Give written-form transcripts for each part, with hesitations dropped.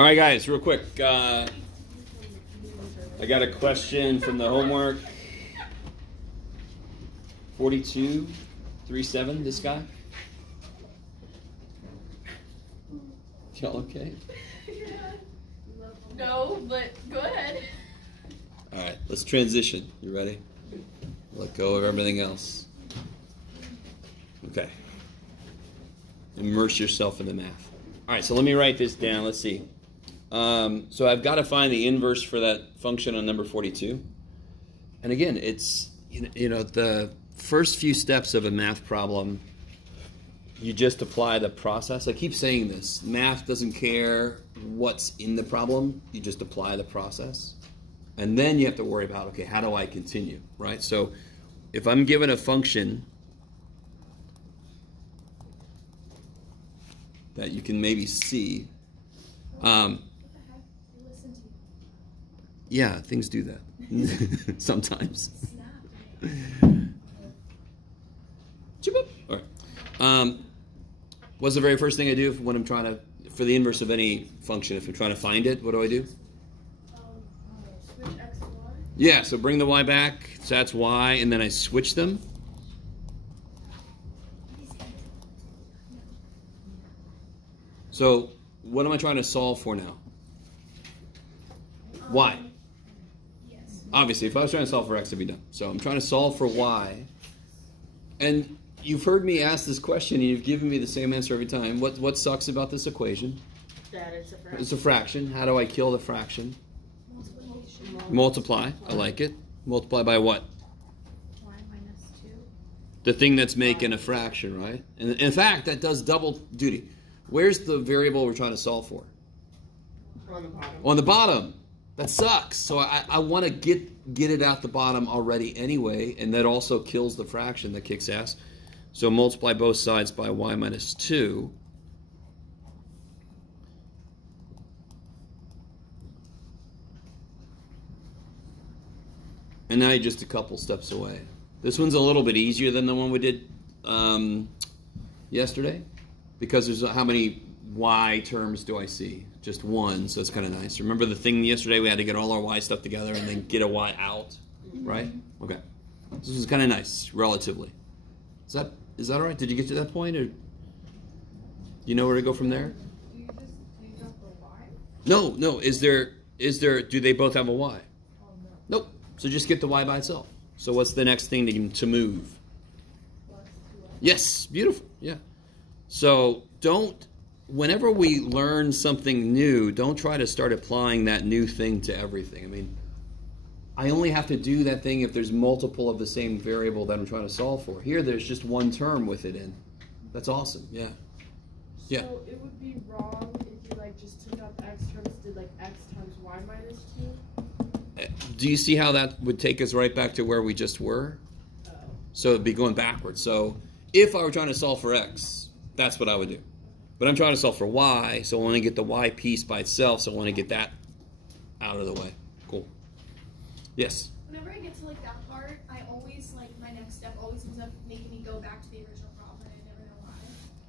All right, guys, real quick. I got a question from the homework. 4237, this guy. Y'all okay? No, but go ahead. All right, let's transition. You ready? Let go of everything else. Okay. Immerse yourself in the math. All right, so let me write this down. Let's see. So I've got to find the inverse for that function on number 42. And again, it's, you know, the first few steps of a math problem, you just apply the process. I keep saying this. Math doesn't care what's in the problem. You just apply the process. And then you have to worry about, okay, how do I continue, right? So if I'm given a function that you can maybe see, yeah, things do that sometimes. All right. What's the very first thing I do when I'm trying to, for the inverse of any function, if I'm trying to find it, what do I do? Switch x to y. Yeah, so bring the y back, so that's y, and then I switch them. So what am I trying to solve for now? Y. Yes. Obviously, if I was trying to solve for x, it'd be done. So I'm trying to solve for y. And you've heard me ask this question, and you've given me the same answer every time. What sucks about this equation? That it's a fraction. It's a fraction. How do I kill the fraction? Multiply. I like it. Multiply by what? Y minus 2. The thing that's making a fraction, right? And in fact, that does double duty. Where's the variable we're trying to solve for? On the bottom. On the bottom. That sucks. So I want to get it out the bottom already anyway, and that also kills the fraction that kicks ass. So multiply both sides by y minus 2. And now you're just a couple steps away. This one's a little bit easier than the one we did yesterday, because there's how many y terms do I see? Just one, so it's kind of nice. Remember the thing yesterday, we had to get all our y stuff together and then get a y out, right? Okay. This is kind of nice, relatively. Is that all right? Did you get to that point, or you know where to go from there? Do you just take out the y? No. Is there? Do they both have a y? Oh, no. Nope. So just get the y by itself. So what's the next thing to move? Plus 2y. Yes, beautiful. Yeah. So whenever we learn something new, don't try to start applying that new thing to everything. I mean, I only have to do that thing if there's multiple of the same variable that I'm trying to solve for. Here, there's just one term with it in. That's awesome. Yeah. Yeah. So it would be wrong if you like just took out the x terms, did like x times y minus 2? Do you see how that would take us right back to where we just were? Oh. So it'd be going backwards. So if I were trying to solve for x, that's what I would do. But I'm trying to solve for y, so I want to get the y piece by itself, so I want to get that out of the way. Cool. Yes? Whenever I get to like that part, I always, like, my next step always ends up making me go back to the original problem, and I never know why.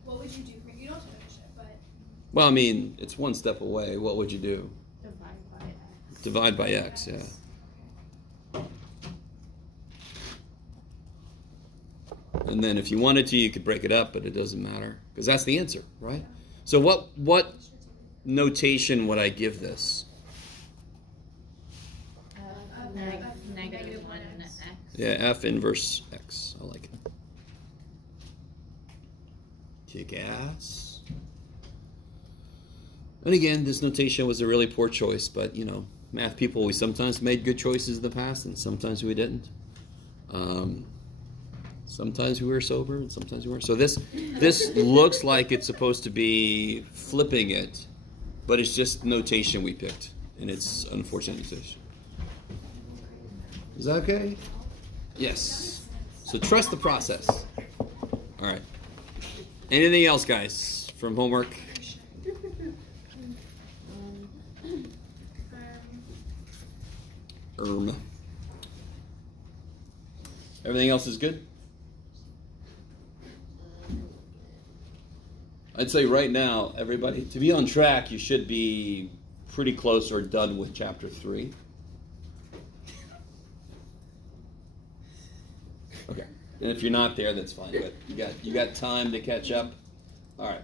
What would you do for You don't have to finish it, but... Well, I mean, it's one step away. What would you do? Divide by x. Divide by x, yeah. And then if you wanted to, you could break it up, but it doesn't matter, because that's the answer, right? So what notation would I give this? Negative 1x. Yeah, f inverse x. I like it. Kick ass. And again, this notation was a really poor choice, but, you know, math people, we sometimes made good choices in the past, and sometimes we didn't. Sometimes we were sober, and sometimes we weren't. So this looks like it's supposed to be flipping it, but it's just notation we picked, and it's unfortunate notation. Is that okay? Yes. So trust the process. All right. Anything else, guys, from homework? Everything else is good? I'd say right now, everybody, to be on track, you should be pretty close or done with chapter 3. Okay. And if you're not there, that's fine. But you got time to catch up. All right.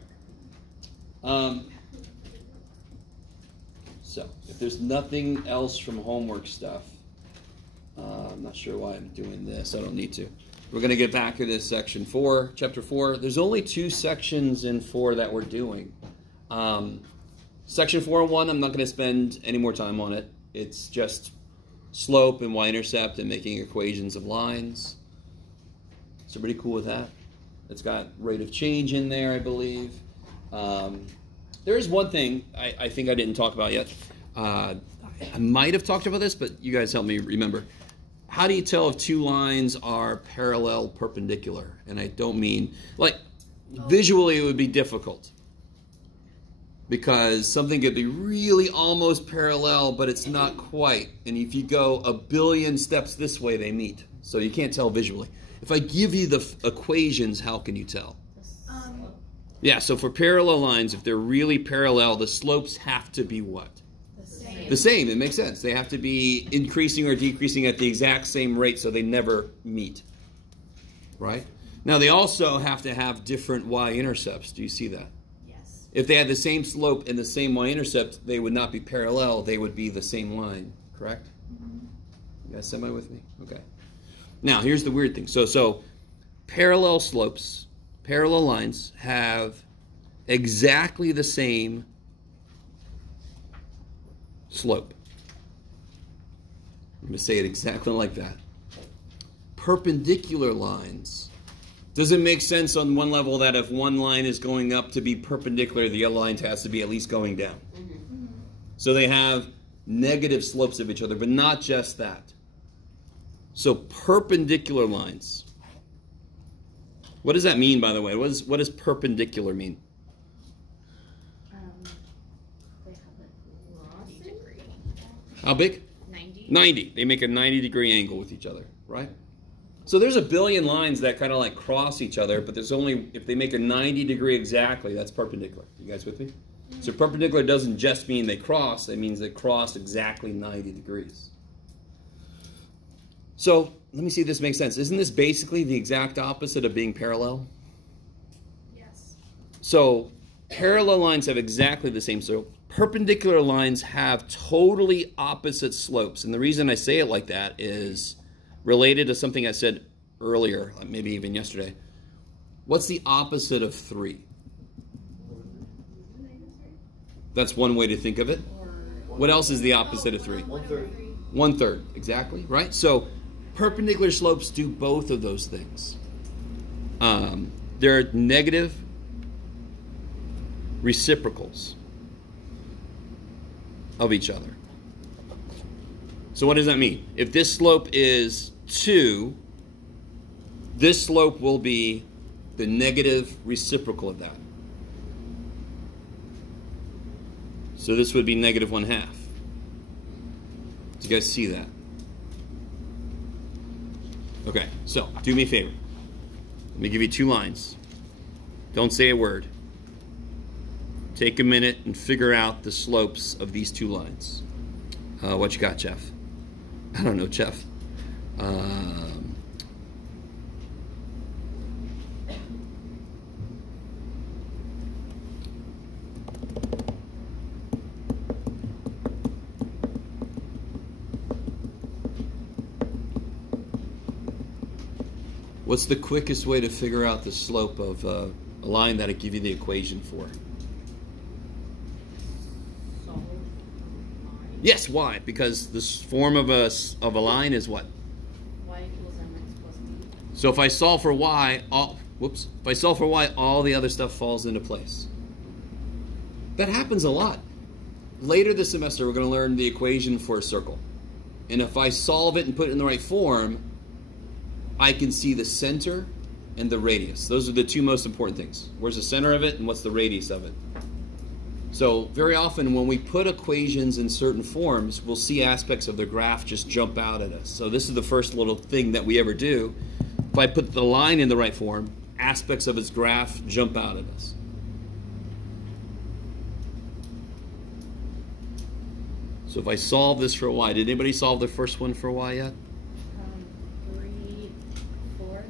So if there's nothing else from homework stuff, I'm not sure why I'm doing this. I don't need to. We're going to get back to this section 4, chapter 4. There's only 2 sections in 4 that we're doing. Section 4 and 1, I'm not going to spend any more time on it. It's just slope and y-intercept and making equations of lines. So pretty cool with that. It's got rate of change in there, I believe. There is one thing I think I didn't talk about yet. I might have talked about this, but you guys help me remember. How do you tell if 2 lines are parallel perpendicular? And I don't mean, like, visually it would be difficult. Because something could be really almost parallel, but it's not quite. And if you go a billion steps this way, they meet. So you can't tell visually. If I give you the equations, how can you tell? Yeah, so for parallel lines, if they're really parallel, the slopes have to be what? The same. It makes sense. They have to be increasing or decreasing at the exact same rate so they never meet. Right? Now, they also have to have different y-intercepts. Do you see that? Yes. If they had the same slope and the same y-intercept, they would not be parallel. They would be the same line. Correct? You guys semi with me? Okay. Now, here's the weird thing. So parallel slopes, parallel lines have exactly the same slope. I'm going to say it exactly like that. Perpendicular lines. Does it make sense on one level that if one line is going up to be perpendicular, the other line has to be at least going down? So they have negative slopes of each other, but not just that. So perpendicular lines. What does that mean, by the way? What does perpendicular mean? They have a 90 degree. How big? 90. 90. They make a 90-degree angle with each other, right? So there's a billion lines that kind of like cross each other, but there's only, if they make a 90-degree exactly, that's perpendicular. You guys with me? So perpendicular doesn't just mean they cross, it means they cross exactly 90 degrees. So let me see if this makes sense. Isn't this basically the exact opposite of being parallel? Yes. So parallel lines have exactly the same slope. Perpendicular lines have totally opposite slopes. And the reason I say it like that is related to something I said earlier, maybe even yesterday. What's the opposite of 3? That's one way to think of it. What else is the opposite of 3? 1/3. 1/3, exactly, right? So perpendicular slopes do both of those things. They're negative reciprocals of each other. So what does that mean? If this slope is 2, this slope will be the negative reciprocal of that. So this would be negative 1/2. Do you guys see that? Okay, so do me a favor. Let me give you 2 lines. Don't say a word. Take a minute and figure out the slopes of these 2 lines. What you got, Jeff? I don't know, Jeff. What's the quickest way to figure out the slope of a line that I give you the equation for? Yes, why? Because the form of a line is what? Y equals mx plus b. So if I solve for y, if I solve for y, all the other stuff falls into place. That happens a lot. Later this semester, we're going to learn the equation for a circle. And if I solve it and put it in the right form, I can see the center and the radius. Those are the 2 most important things. Where's the center of it and what's the radius of it? So very often when we put equations in certain forms, we'll see aspects of the graph just jump out at us. So this is the first little thing that we ever do. If I put the line in the right form, aspects of its graph jump out at us. So if I solve this for y, did anybody solve the first one for y yet? 3/4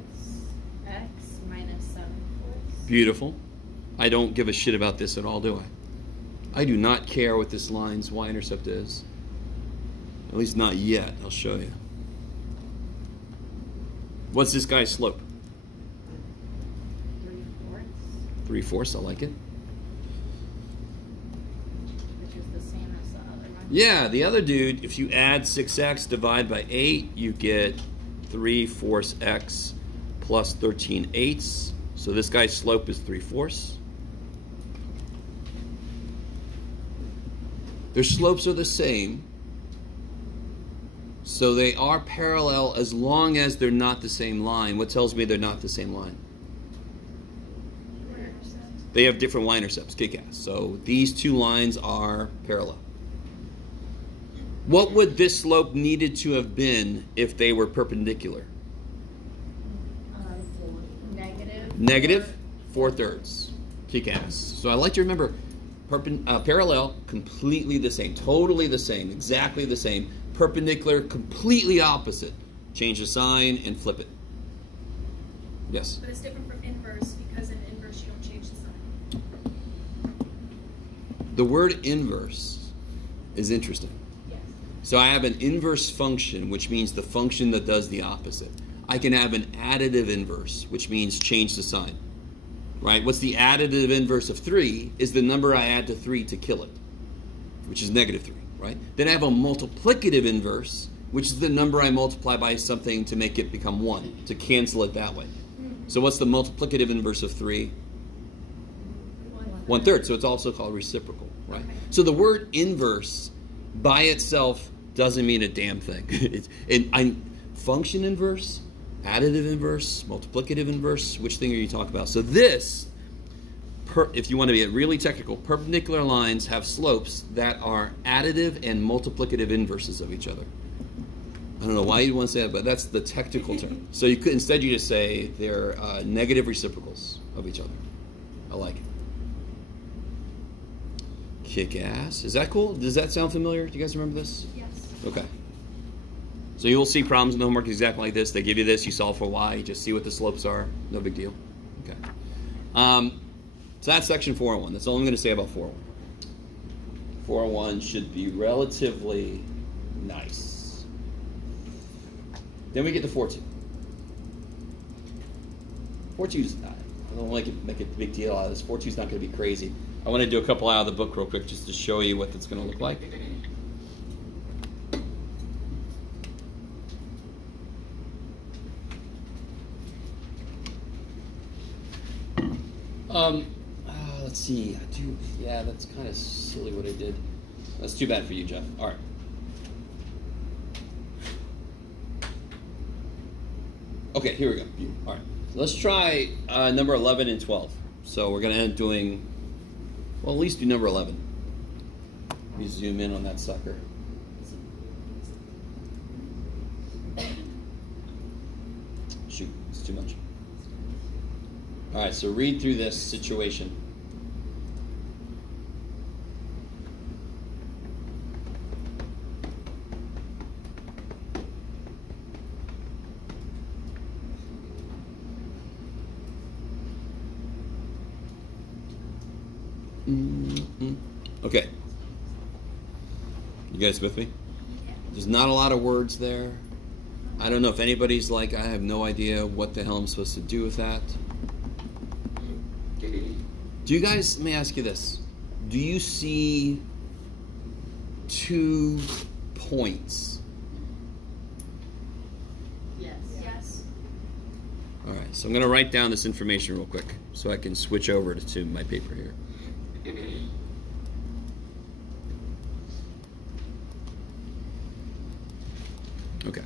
x minus 7/4. Beautiful. I don't give a shit about this at all, do I? I do not care what this line's y-intercept is. At least not yet. I'll show you. What's this guy's slope? 3/4, 3/4. I like it. which is the same as the other one. Yeah, the other dude, if you add 6x, divide by 8, you get 3/4 x plus 13/8. So this guy's slope is 3/4. Their slopes are the same. So they are parallel as long as they're not the same line. What tells me they're not the same line? They have different y-intercepts, kick-ass. So these two lines are parallel. What would this slope needed to have been if they were perpendicular? Negative 4/3. Kick-ass. So I like to remember parallel, completely the same, totally the same, exactly the same. Perpendicular, completely opposite. Change the sign and flip it. Yes? But it's different from inverse because in inverse you don't change the sign. The word inverse is interesting. Yes. So I have an inverse function, which means the function that does the opposite. I can have an additive inverse, which means change the sign. Right? What's the additive inverse of 3 is the number I add to 3 to kill it, which is -3. Right? Then I have a multiplicative inverse, which is the number I multiply by something to make it become 1, to cancel it that way. So what's the multiplicative inverse of 3? 1/3. So it's also called reciprocal, right? So the word inverse by itself doesn't mean a damn thing. Function inverse, additive inverse, multiplicative inverse, which thing are you talking about? So this, if you want to be really technical, perpendicular lines have slopes that are additive and multiplicative inverses of each other. I don't know why you'd want to say that, but that's the technical term. So you could instead you just say they're negative reciprocals of each other. I like it. Kick ass. Is that cool? Does that sound familiar? Do you guys remember this? Yes. Okay. So you'll see problems in the homework exactly like this. They give you this, you solve for y, you just see what the slopes are. No big deal. Okay. So that's section 401. That's all I'm going to say about 401. 401 should be relatively nice. Then we get to 4.2. 4.2 is not. I don't want to make a big deal out of this. 4.2 is not going to be crazy. I want to do a couple out of the book real quick just to show you what that's going to look like. Let's see. Yeah, that's kind of silly what I did. That's too bad for you, Jeff. All right. Okay, here we go. All right. Let's try number 11 and 12. So we're going to end up doing, well, at least do number 11. Let me zoom in on that sucker. Shoot, it's too much. All right, so read through this situation. Okay. You guys with me? There's not a lot of words there. I don't know if anybody's like, I have no idea what the hell I'm supposed to do with that. Do you guys, let me ask you this. Do you see 2 points? Yes. Yes. All right, so I'm going to write down this information real quick so I can switch over to my paper here. Okay.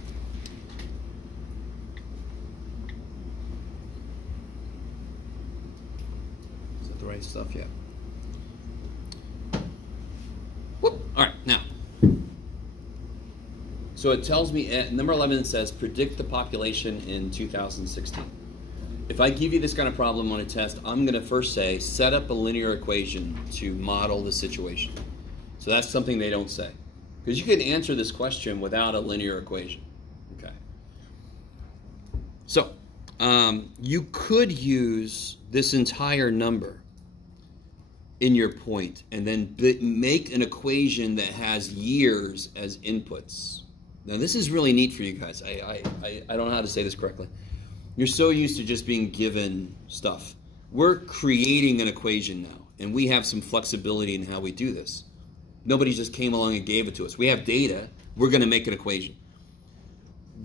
Is that the right stuff? Yeah. Whoop. All right, now. So it tells me, at number 11 it says, predict the population in 2016. If I give you this kind of problem on a test, I'm going to first say, set up a linear equation to model the situation. So that's something they don't say. Because you could answer this question without a linear equation. Okay. So, you could use this entire number in your point and then make an equation that has years as inputs. Now, this is really neat for you guys. I don't know how to say this correctly. You're so used to just being given stuff. We're creating an equation now, and we have some flexibility in how we do this. Nobody just came along and gave it to us. We have data. We're going to make an equation.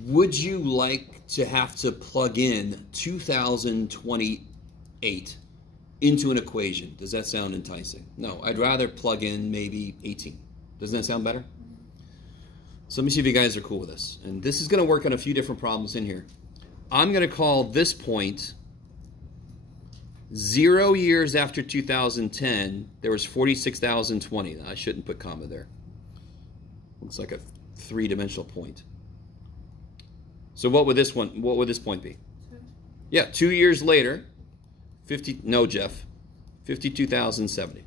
Would you like to have to plug in 2028 into an equation? Does that sound enticing? No, I'd rather plug in maybe 18. Doesn't that sound better? So let me see if you guys are cool with this. And this is going to work on a few different problems in here. I'm going to call this point 0 years after 2010, there was 46,020. I shouldn't put comma there. Looks like a three-dimensional point. So what would this point be? 2. Yeah, 2 years later, 52,070.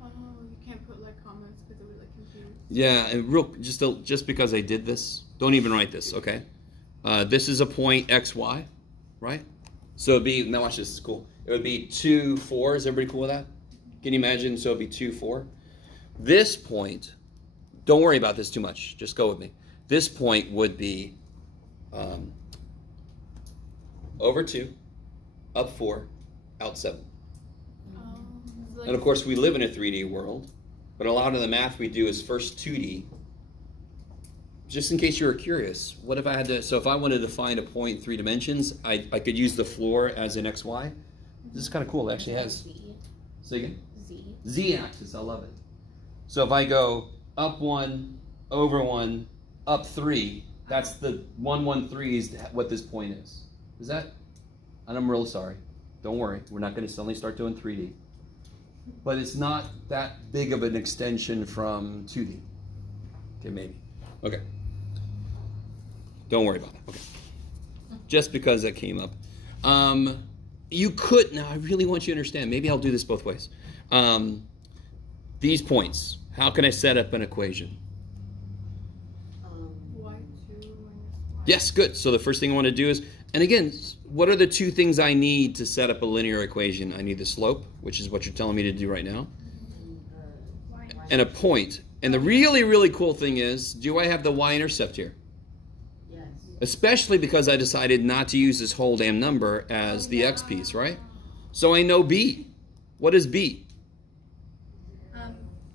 Oh, you can't put like comments because it would like confuse. Yeah, and just because I did this, don't even write this, okay? This is a point XY, right? So it'd be, now watch this, is cool. It would be 2, 4. Is everybody cool with that? Can you imagine? So it'd be 2, 4. This point, don't worry about this too much. Just go with me. This point would be over 2, up 4, out 7. Like, And of course, we live in a 3D world, but a lot of the math we do is first 2D. Just in case you were curious, what if I had to, so if I wanted to find a point in 3 dimensions, I could use the floor as an XY. This is kind of cool. It actually has, Z. say again? Z. Z-axis, I love it. So if I go up 1, over 1, up 3, that's the 113 is what this point is. Is that, and I'm really sorry. Don't worry, we're not going to suddenly start doing 3D. But it's not that big of an extension from 2D. Okay, maybe. Okay. Don't worry about it. Okay. Just because that came up. You could, now I really want you to understand, maybe I'll do this both ways. These points, how can I set up an equation? y2 minus y. Yes, good. So the first thing I want to do is, and again, what are the two things I need to set up a linear equation? I need the slope, which is what you're telling me to do right now, and a point. And the really, really cool thing is, do I have the y-intercept here? Yes. Especially because I decided not to use this whole damn number as the x piece, right? So I know b. What is b?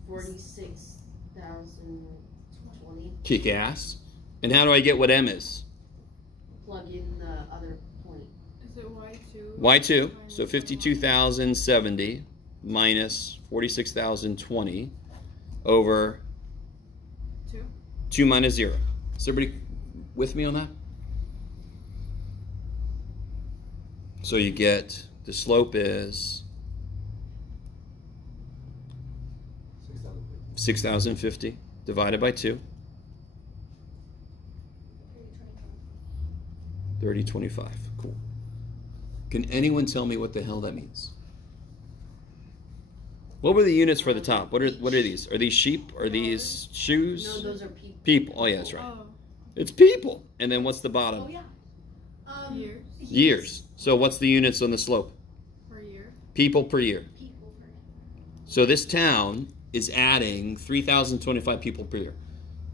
46,020. Kick ass. And how do I get what m is? Plug in the other point. Is it y2? y2. So 52,070 minus 46,020 over 2. 2 minus 0. Is everybody with me on that? So you get, the slope is 6,050 divided by 2. 3025. Cool. Can anyone tell me what the hell that means? What were the units for the top? What are these? Are these sheep? Are these shoes? No, those are people. People. Oh yeah, that's right. Oh, It's people. And then what's the bottom? Oh yeah. years Years. So what's the units on the slope? per year. People per year. People per year. So this town is adding 3,025 people per year.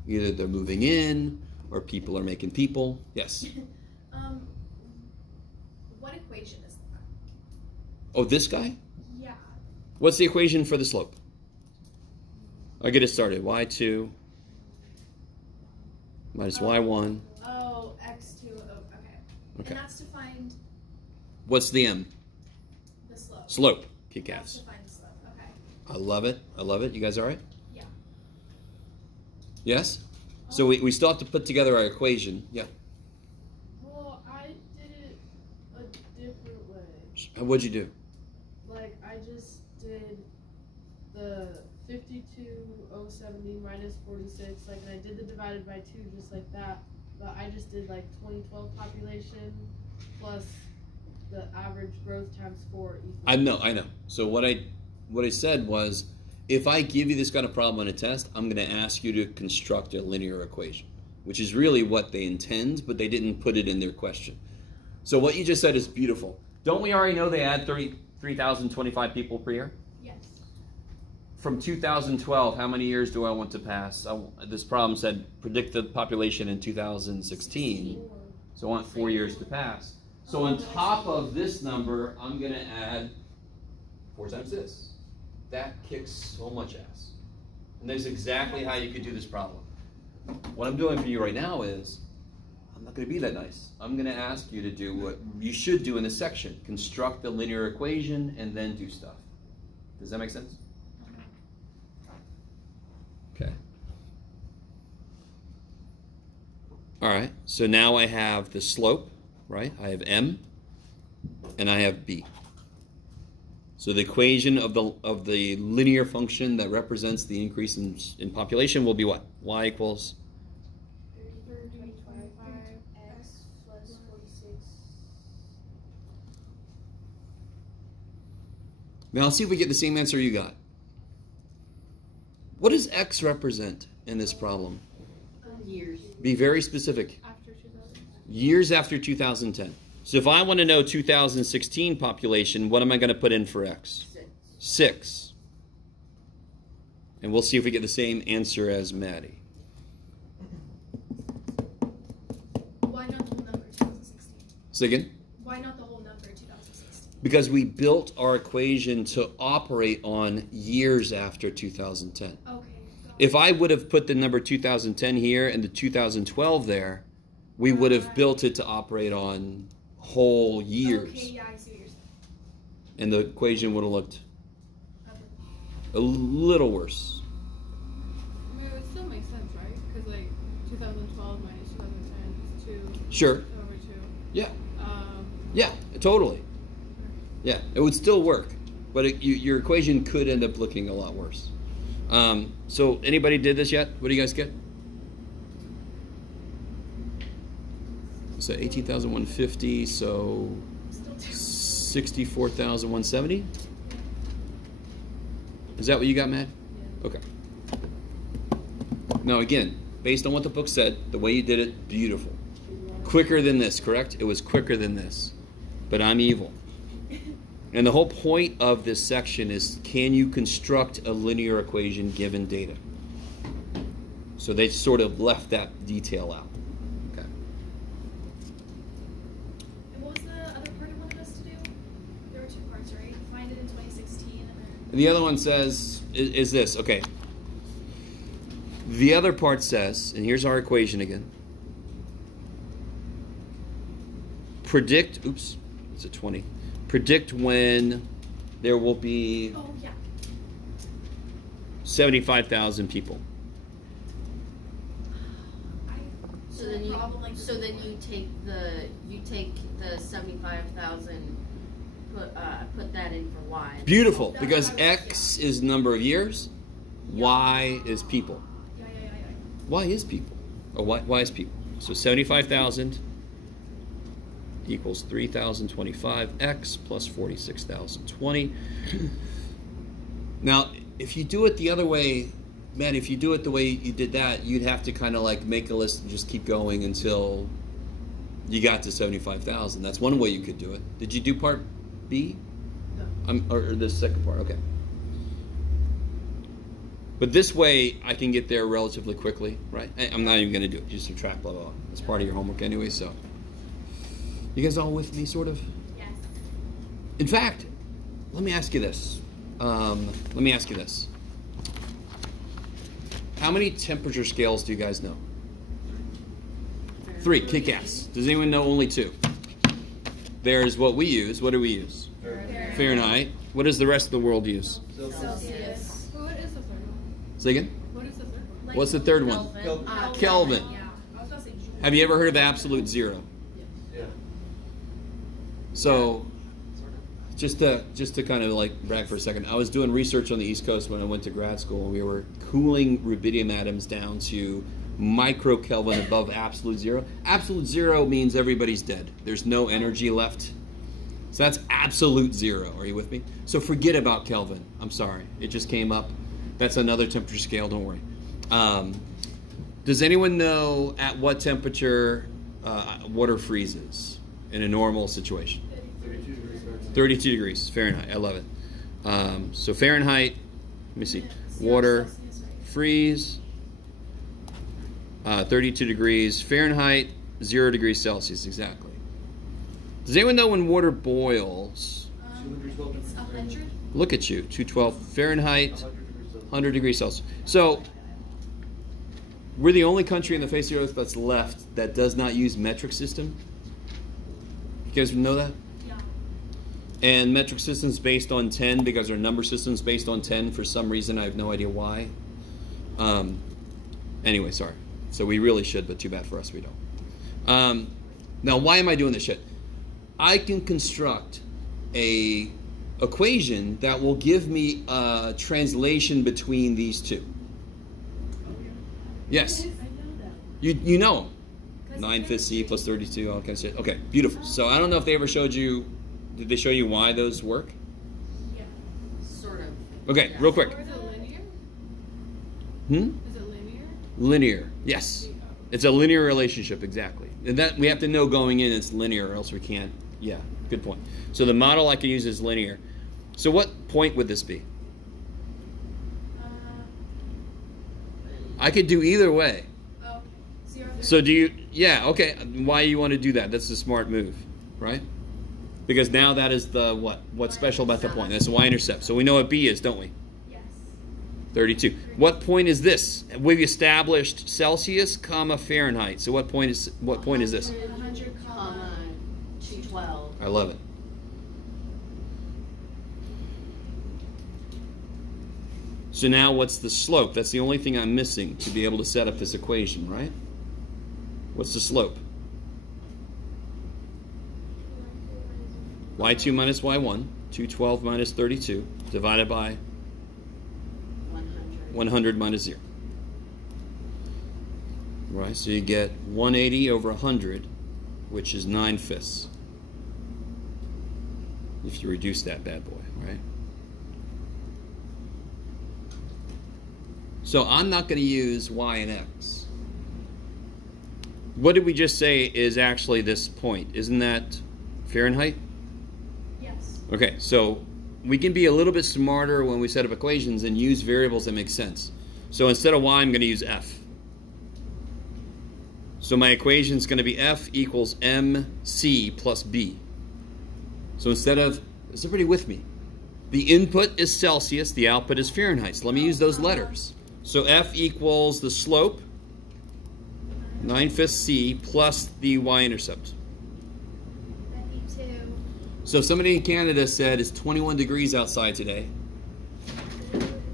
Either they're moving in or people are making people. Yes. What equation is that? Oh, this guy? Yeah. What's the equation for the slope? I'll get it started. y2 minus y1. Oh, x2. Oh, okay. Okay. And that's to find What's the m? the slope. Slope. Kick That's ass. to find the slope. Okay. I love it. I love it. You guys all right? Yeah. Yes? So we still have to put together our equation. Yeah. Well, I did it a different way. What'd you do? Like, I just did the 52,070 minus 46, like, and I did the divided by 2 just like that, but I just did, like, 2012 population plus the average growth times 4 equals... I know. So what I said was, if I give you this kind of problem on a test, I'm going to ask you to construct a linear equation, which is really what they intend, but they didn't put it in their question. So what you just said is beautiful. Don't we already know they add 3,025 people per year? Yes. From 2012, how many years do I want to pass? This problem said predict the population in 2016. So I want 4 years to pass. So on top of this number, I'm going to add 4 times this. That kicks so much ass. And that's exactly how you could do this problem. What I'm doing for you right now is, I'm not going to be that nice. I'm going to ask you to do what you should do in this section. Construct the linear equation and then do stuff. Does that make sense? Okay. All right, so now I have the slope, right? I have m, and I have b. So the equation of the linear function that represents the increase in population will be what? Y equals 25x plus 46. Now let's see if we get the same answer you got. What does x represent in this problem? Years. Be very specific. After 2000. Years after 2010. So if I want to know 2016 population, what am I going to put in for x? 6. And we'll see if we get the same answer as Maddie. Why not the whole number 2016? Say again? Why not the whole number 2016? Because we built our equation to operate on years after 2010. Okay. If I would have put the number 2010 here and the 2012 there, we would have built it to operate on whole years. Okay, yeah, I see what you're saying. And the equation would have looked Okay. a little worse. I mean, it would still make sense, right? Because like 2012 minus 2010 is 2. Sure. Over 2. Yeah. Yeah, totally. Yeah, it would still work, but your equation could end up looking a lot worse. So anybody did this yet? What do you guys get? So 18,150, so 64,170? Is that what you got, Matt? Yeah. Okay. Now again, based on what the book said, the way you did it, beautiful. Quicker than this, correct? It was quicker than this. But I'm evil. And the whole point of this section is, can you construct a linear equation given data? So they sort of left that detail out. Okay. And what was the other part it wanted us to do? There were 2 parts, right? Find it in 2016 and then... The other one says, is this, okay. The other part says, and here's our equation again. Predict, oops, it's a 20. Predict when there will be Oh, yeah. 75,000 people. So then you take the 75,000, put that in for Y. Beautiful, because X is number of years, Y is people. Yeah. Y is people, or Y is people. So 75,000 equals 3,025 X plus 46,020. Now, if you do it the other way, man, if you do it the way you did that, you'd have to kind of like make a list and just keep going until you got to 75,000. That's one way you could do it. Did you do part B? No. Or the second part, okay. But this way, I can get there relatively quickly, right? I'm not even going to do it. Just subtract, blah, blah, blah. It's part of your homework anyway, so. You guys all with me, sort of? Yes. In fact, let me ask you this. How many temperature scales do you guys know? 3, kick ass. Does anyone know only 2? There's what we use. What do we use? Fahrenheit. What does the rest of the world use? Celsius. What is the third one? Say again? What is the third one? What's the third one? Kelvin. Yeah. I was about to say Joule. Have you ever heard of absolute zero? Yeah. So, just to kind of like brag for a second, I was doing research on the East Coast when I went to grad school, and we were cooling rubidium atoms down to microkelvin above absolute zero. Absolute zero means everybody's dead. There's no energy left. So that's absolute zero. Are you with me? So forget about Kelvin. I'm sorry. It just came up. That's another temperature scale, don't worry. Does anyone know at what temperature water freezes in a normal situation? 32 degrees Fahrenheit. I love it. So Fahrenheit, let me see. Water freeze, 32 degrees Fahrenheit, 0 degrees Celsius, exactly. Does anyone know when water boils? It's 100. Look at you, 212 Fahrenheit, 100 degrees Celsius. So we're the only country on the face of the earth that's left that does not use metric system. You guys know that? Yeah. And metric system's based on 10 because our number system's based on 10 for some reason. I have no idea why. Anyway, sorry. So we really should, but too bad for us we don't. Now, why am I doing this shit? I can construct a equation that will give me a translation between these two. Yes. I know that. You know them. 9 C plus 32, all kinds of shit. Okay, beautiful. So I don't know if they ever showed you, did they show you why those work? Yeah. Sort of. Okay, Yeah. real quick. Or is it linear? Hmm? Is it linear? Linear, yes. It's a linear relationship, exactly. And that we have to know going in it's linear or else we can't. Yeah, good point. So the model I can use is linear. So what point would this be? I could do either way. Okay. 0. So do you, yeah, okay. Why you want to do that? That's a smart move, right? Because now that is the what? What's special about the point? That's the y-intercept. So we know what B is, don't we? Yes. 32. What point is this? We've established Celsius, comma Fahrenheit. So what point is this? 100, Comma 212. I love it. So now what's the slope? That's the only thing I'm missing to be able to set up this equation, right? What's the slope? y2 minus y1, 212 minus 32, divided by 100. 100 minus 0. Right, so you get 180 over 100, which is 9/5. If you reduce that bad boy, right? So I'm not going to use y and x. What did we just say is actually this point? Isn't that Fahrenheit? Yes. Okay, so we can be a little bit smarter when we set up equations and use variables that make sense. So instead of y, I'm going to use f. So my equation is going to be f equals mc plus b. So instead of, is everybody with me? The input is Celsius, the output is Fahrenheit. So let me use those letters. So f equals the slope, 9/5 c, plus the y-intercept. 92. So somebody in Canada said it's 21 degrees outside today.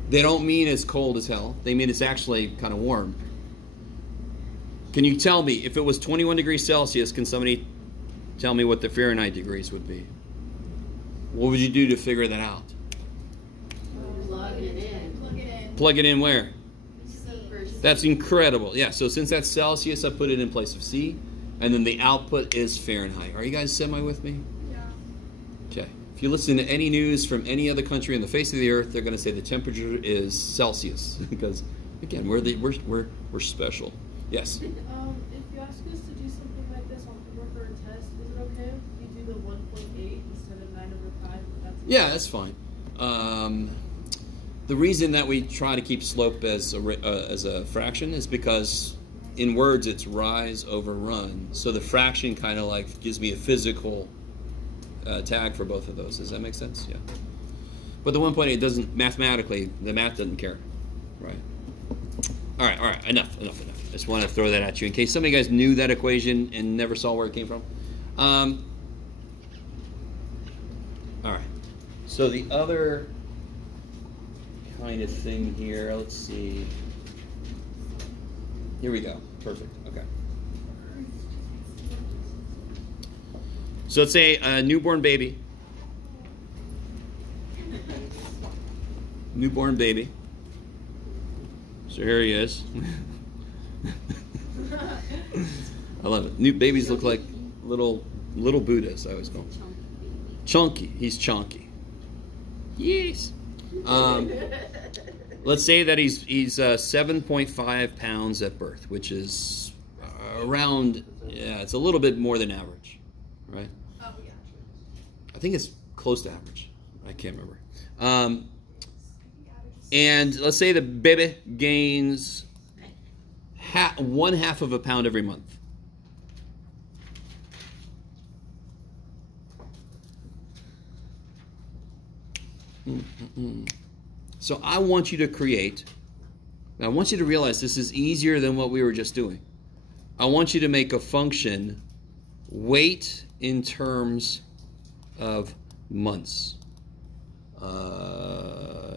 They don't mean it's cold as hell. They mean it's actually kind of warm. Can you tell me, if it was 21 degrees Celsius, can somebody tell me what the Fahrenheit degrees would be? What would you do to figure that out? Plug it in. Plug it in. Plug it in where? First. That's incredible. Yeah, so since that's Celsius, I put it in place of C, and then the output is Fahrenheit. Are you guys semi with me? Yeah. Okay. If you listen to any news from any other country on the face of the earth, they're going to say the temperature is Celsius because, again, we're special. Yes. If you ask us to do something like this on homework or a test, is it okay if you do the 1.8 instead of 9/5? Yeah, that's fine. The reason that we try to keep slope as a fraction is because in words it's rise over run. So the fraction kind of like gives me a physical tag for both of those. Does that make sense? Yeah. But the 1.8 doesn't, mathematically, the math doesn't care. Right. All right. Enough. I just want to throw that at you in case some of you guys knew that equation and never saw where it came from. All right. So the other kind of thing here, let's see. Here we go. Perfect. Okay. So let's say a newborn baby. Newborn baby. So here he is. I love it. New babies look like little Buddhas, I always call them. Chunky. He's chunky. Yes. let's say that he's 7.5 pounds at birth, which is around, yeah, it's a little bit more than average, right? Oh, yeah. I think it's close to average. I can't remember. And let's say the baby gains 1/2 of a pound every month. So I want you to create, now I want you to realize this is easier than what we were just doing. I want you to make a function weight in terms of months.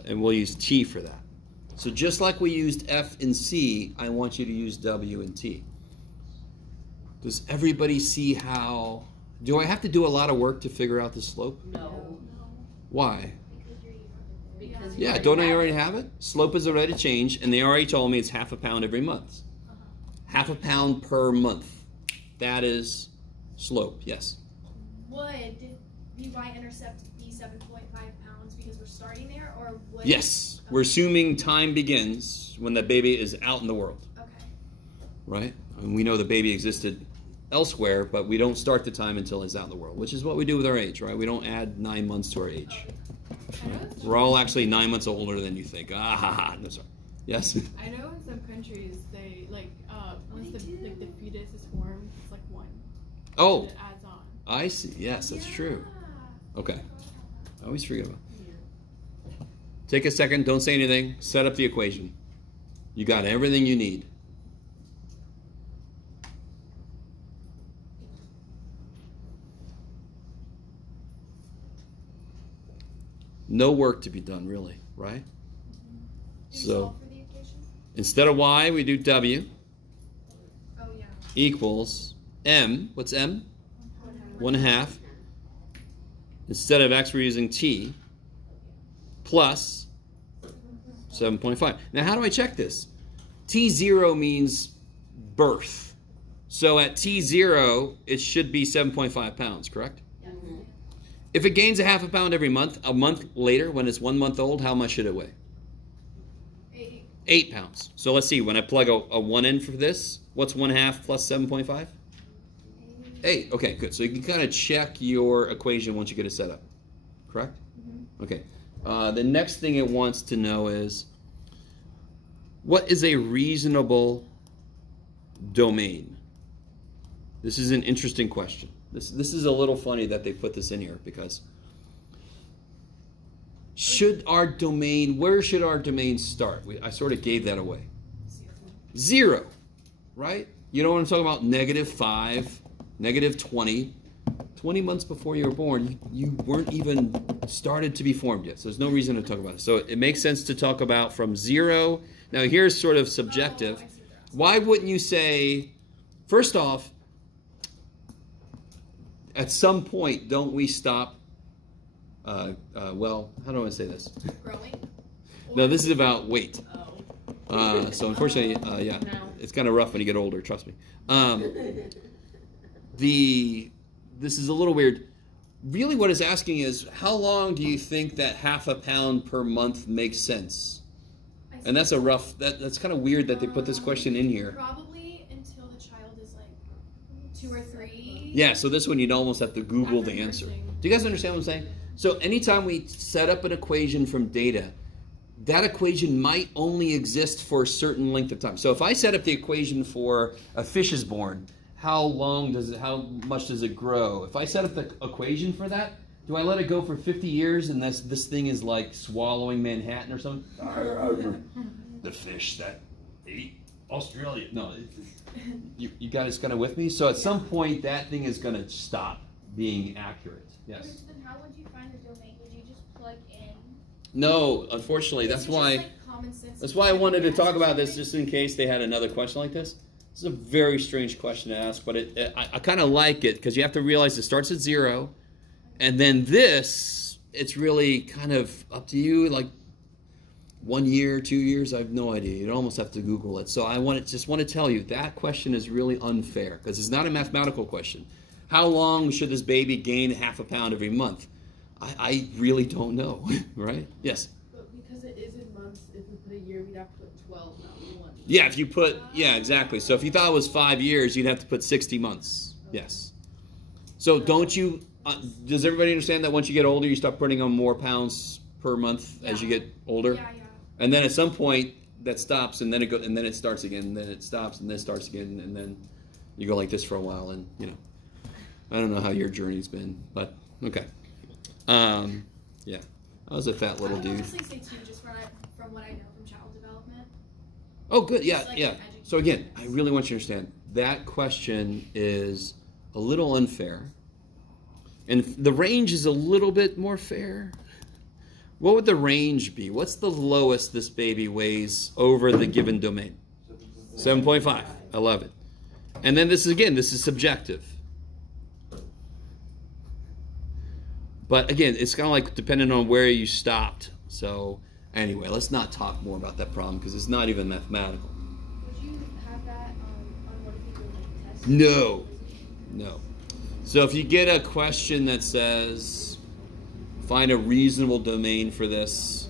And we'll use T for that. So just like we used F and C, I want you to use W and T. Does everybody see how, do I have to do a lot of work to figure out the slope? No. Why? Because Yeah, don't I already have it? Slope is already changed, and they already told me it's 1/2 pound every month. 1/2 pound per month. That is slope, yes. Would the y-intercept be 7.5 pounds because we're starting there, or would... Yes, we're assuming time begins when the baby is out in the world, Okay. right? And we know the baby existed elsewhere, but we don't start the time until he's out in the world, which is what we do with our age, right? We don't add 9 months to our age. We're all actually 9 months older than you think. Ah, ha, ha. No, sorry. Yes? I know in some countries they once the fetus is formed, it's like 1. Oh, It adds on. I see. Yes, that's true. Okay. I always forget about it. Take a second. Don't say anything. Set up the equation. You got everything you need. No work to be done, really, right? Do you So solve for the equation? instead of y, we do w Oh, yeah. equals m. What's m? 1/2. Instead of x, we're using t plus 7.5. Now, how do I check this? T0 means birth. So at T0, it should be 7.5 pounds, correct? If it gains 1/2 pound every month, a month later, when it's 1 month old, how much should it weigh? 8. 8 pounds. So let's see, when I plug a 1 in for this, what's 1/2 plus 7.5? 8. Okay, good. So you can kind of check your equation once you get it set up. Correct? Okay. The next thing it wants to know is, what is a reasonable domain? This is an interesting question. This is a little funny that they put this in here, because where should our domain start? I sort of gave that away. 0, right? You know what I'm talking about? -5, -20. 20 months before you were born, you weren't even started to be formed yet. So there's no reason to talk about it. So it makes sense to talk about from 0. Now here's sort of subjective. Oh, I see what you're Why wouldn't you say, first off, at some point, don't we stop, well, how do I say this? growing? No, this is about weight. Oh. So unfortunately, yeah, it's kind of rough when you get older, trust me. This is a little weird. Really what it's asking is, how long do you think that 1/2 pound per month makes sense? And that's a rough, that's kind of weird that they put this question in here. Probably until the child is like 2 or 3. Yeah, so this one you'd almost have to Google the answer. Do you guys understand what I'm saying? So anytime we set up an equation from data, that equation might only exist for a certain length of time. So if I set up the equation for a fish is born, how much does it grow? If I set up the equation for that, do I let it go for 50 years and this thing is like swallowing Manhattan or something? The fish that ate Australia. No, you guys kind of with me? So at some point, that thing is going to stop being accurate. Yes? Then how would you find the domain? Would you just plug in? No, unfortunately, that's why I wanted to talk about this, just in case they had another question like this. This is a very strange question to ask, but I kind of like it, because you have to realize it starts at 0, and then this, it's really kind of up to you, like 1 year, 2 years, I have no idea. You'd almost have to Google it. So I just want to tell you, that question is really unfair, because it's not a mathematical question. How long should this baby gain 1/2 pound every month? I really don't know, right? Yes? But because it is in months, months. If we put a year, we'd have to put 12, not 1. Yeah, if you put, yeah, exactly. So if you thought it was 5 years, you'd have to put 60 months. Okay. Yes. So don't you, does everybody understand that once you get older, you start putting on more pounds per month as you get older? Yeah. And then at some point that stops, and then it goes, and then it starts again, and then it stops, and then it starts again, and then you go like this for a while, and you know, I don't know how your journey's been, but okay. Yeah, I was a fat little I would dude. honestly say 2, just from what I know from child development. Oh, good. Yeah, Just like yeah. an So again, I really want you to understand that question is a little unfair, and the range is a little bit more fair. What would the range be? What's the lowest this baby weighs over the given domain? 7.5. I love it. And then this is subjective. But again, it's kind of like depending on where you stopped. So anyway, let's not talk more about that problem because it's not even mathematical. Would you have that on one of your like, tests? No. No. So if you get a question that says, find a reasonable domain for this,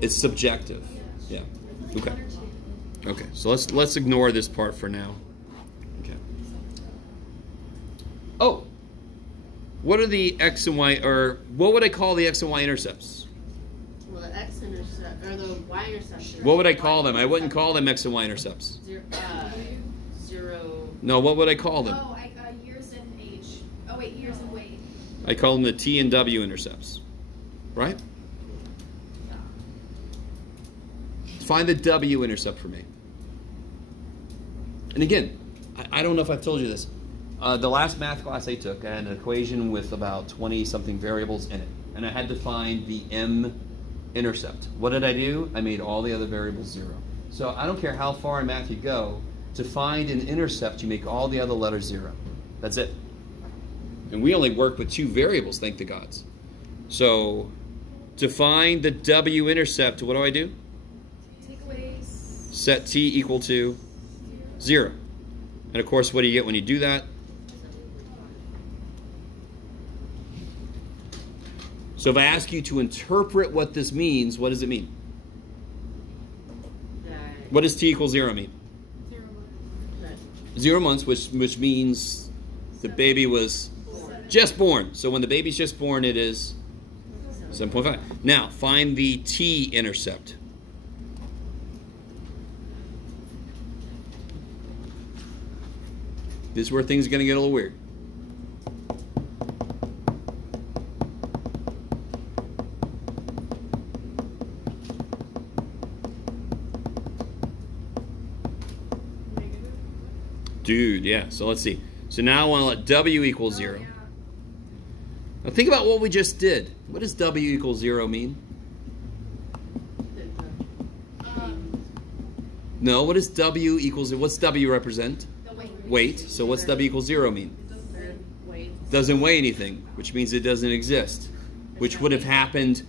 it's subjective. Yeah. Okay. Okay. So let's ignore this part for now. Okay. Oh. What are the x and y, or what would I call the x and y intercepts? Well, the x-intercept, or the y-intercept. What would I call them? I wouldn't call them x and y intercepts. Zero. No, what would I call them? Oh, years and age. Oh wait, years and weight. I call them the t and w intercepts. Right? Find the w intercept for me. And again, I don't know if I've told you this. The last math class I took, I had an equation with about 20-something variables in it. And I had to find the m-intercept. What did I do? I made all the other variables 0. So I don't care how far in math you go, to find an intercept, you make all the other letters 0. That's it. And we only work with 2 variables, thank the gods. So to find the w-intercept, what do I do? Takeaways. Set t equal to 0. And of course, what do you get when you do that? So if I ask you to interpret what this means, what does it mean? What does t equals 0 mean? 0 months. 0 months, which means the baby was just born. So when the baby's just born, it is 7.5. Now, find the t-intercept. This is where things are going to get a little weird. Negative. Dude, yeah. So let's see. So now I want to let w equal 0. Yeah. Now think about what we just did. What does w equal 0 mean? No, what does w equals, what's w represent? The weight. Weight. So what's w equals 0 mean? Wait. Doesn't weigh anything, which means it doesn't exist, which would have happened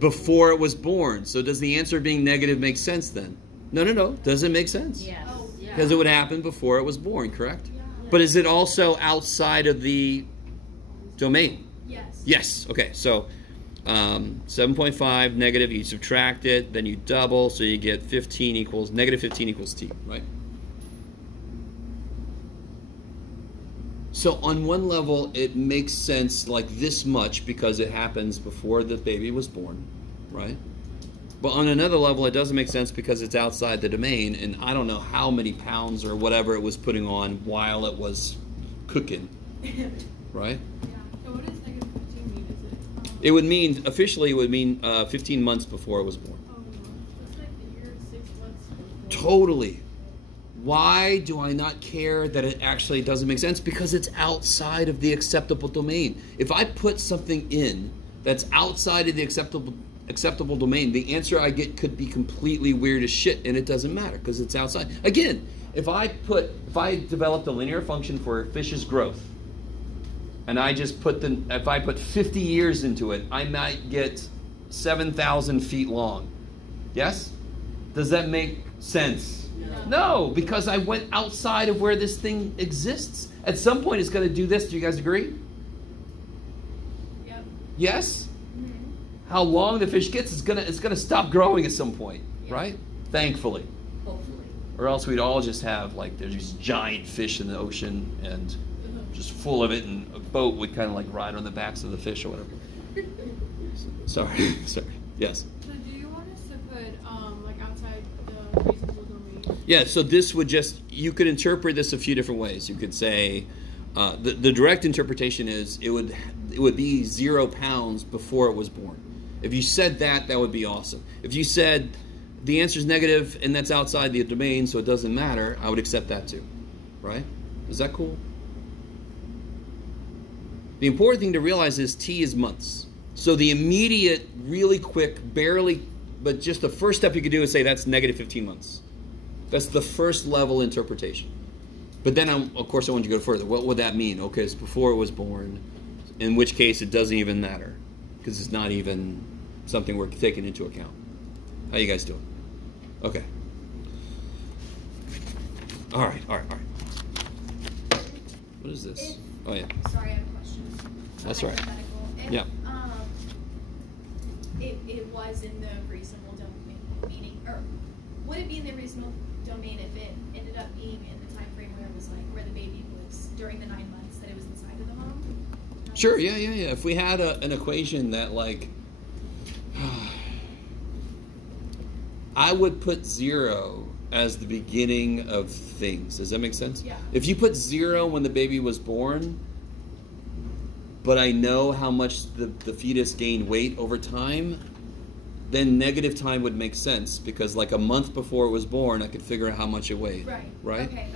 before it was born. So does the answer being negative make sense then? No. Doesn't make sense. Yes. Oh. Yeah. Because it would happen before it was born, correct? Yeah. But is it also outside of the domain? Yes. Yes. Okay, so 7.5 negative, you subtract it, then you double, so you get 15 equals, negative 15 equals t, right? So on one level, it makes sense like this much because it happens before the baby was born, right? But on another level, it doesn't make sense because it's outside the domain, and I don't know how many pounds or whatever it was putting on while it was cooking, right? So what does negative 15 mean? Is it? It would mean, officially, it would mean 15 months before it was born. Oh, no. That's like the year 6 months. Totally. Why do I not care that it actually doesn't make sense? Because it's outside of the acceptable domain. If I put something in that's outside of the acceptable domain, the answer I get could be completely weird as shit, and it doesn't matter because it's outside. Again, if I developed a linear function for a fish's growth, and I just if I put 50 years into it, I might get 7,000 feet long. Yes? Does that make sense? No, because I went outside of where this thing exists. At some point, it's going to do this. Do you guys agree? Yep. Yes? Mm-hmm. how long the fish gets, it's gonna stop growing at some point, Yeah. right? Thankfully. Hopefully. Or else we'd all just have, like, there's these giant fish in the ocean and just full of it, and a boat would kind of like ride on the backs of the fish or whatever. Sorry. Yes. So do you want us to put like outside the reasonable domain? Yeah, so this would just, you could interpret this a few different ways. You could say, the direct interpretation is it would be 0 pounds before it was born. If you said that, that would be awesome. If you said the answer is negative and that's outside the domain, so it doesn't matter, I would accept that too, right? Is that cool? The important thing to realize is T is months. So the immediate, really quick, barely, but just the first step you could do is say that's negative 15 months. That's the first level interpretation. But then, of course, I want you to go further. What would that mean? Okay, it's before it was born, in which case it doesn't even matter because it's not even something we're taking into account. How you guys doing? Okay. All right. What is this? Oh, yeah. Sorry, I have a question. That's right. Hypothetical. If, Yeah. It was in the reasonable domain, meaning, or would it be in the reasonable domain if it ended up being in the time frame where it was like, where the baby was during the 9 months that it was inside of the mom? Sure, yeah. If we had an equation that, like, I would put 0 as the beginning of things. Does that make sense? Yeah. If you put 0 when the baby was born, but I know how much the fetus gained weight over time, then negative time would make sense because, like, a month before it was born, I could figure out how much it weighed. Right? Okay.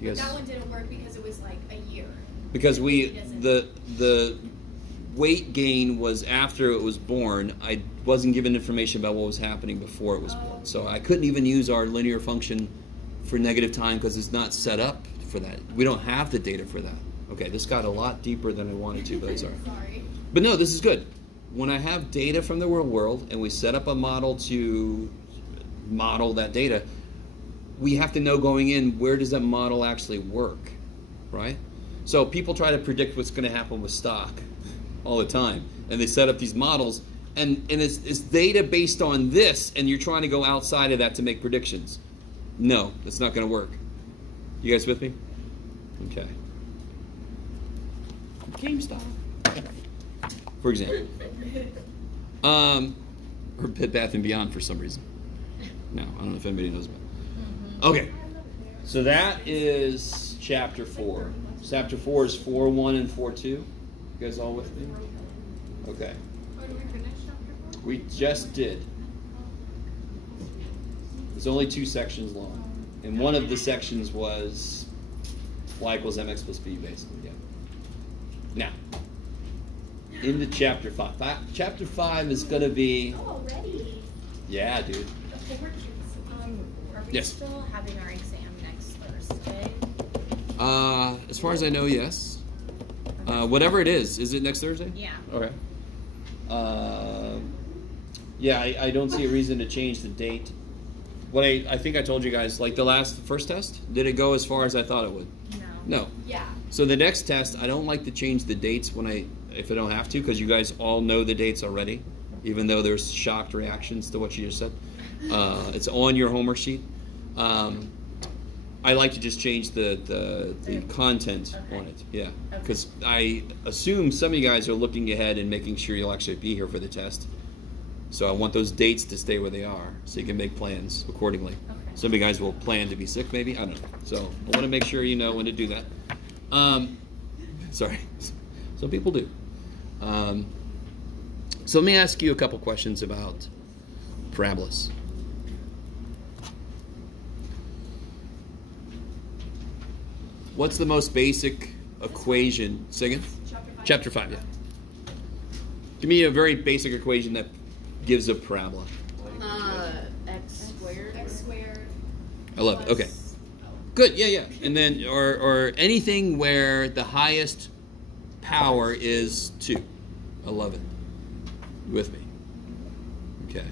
You guys, That one didn't work because it was like a year. because It the weight gain was after it was born. I wasn't given information about what was happening before it was born. So I couldn't even use our linear function for negative time because it's not set up for that. We don't have the data for that. Okay, this got a lot deeper than I wanted to, but it's all right. Sorry. But no, this is good. When I have data from the real world and we set up a model to model that data, we have to know going in, where does that model actually work, right? So people try to predict what's going to happen with stock all the time, and they set up these models, and it's data based on this, and you're trying to go outside of that to make predictions. No, that's not going to work. You guys with me? Okay. GameStop, for example, or Bed Bath & Beyond for some reason. No, I don't know if anybody knows about it. Okay, so that is chapter 4. Chapter 4 is 4:1 and 4:2. You guys all with me? Okay. Oh, did we finish chapter 4? We just did. It's only 2 sections long, and one of the sections was y equals mx plus b, basically. Yeah. Now, into chapter 5. Chapter 5 is going to be. Oh, already? Yeah, dude. Are we Yes. still having our exam next Thursday? As far as I know, yes. Whatever it is it next Thursday? Yeah. Okay. Yeah, I don't see a reason to change the date. What I think I told you guys, like the first test, did it go as far as I thought it would? No. Yeah. So the next test, I don't like to change the dates if I don't have to, because you guys all know the dates already, even though there's shocked reactions to what you just said. It's on your homework sheet. I like to just change the content on it. Yeah, because I assume some of you guys are looking ahead and making sure you'll actually be here for the test. So I want those dates to stay where they are, so you can make plans accordingly. Okay. Some of you guys will plan to be sick, maybe. I don't know. So I want to make sure you know when to do that. Sorry, some people do. So let me ask you a couple questions about parabolas. What's the most basic equation? Say again? Chapter 5, yeah. Give me a very basic equation that gives a parabola. X squared. X squared. I love it. Okay. Good. Yeah. And then, or anything where the highest power is 2. I love it. You with me? Okay.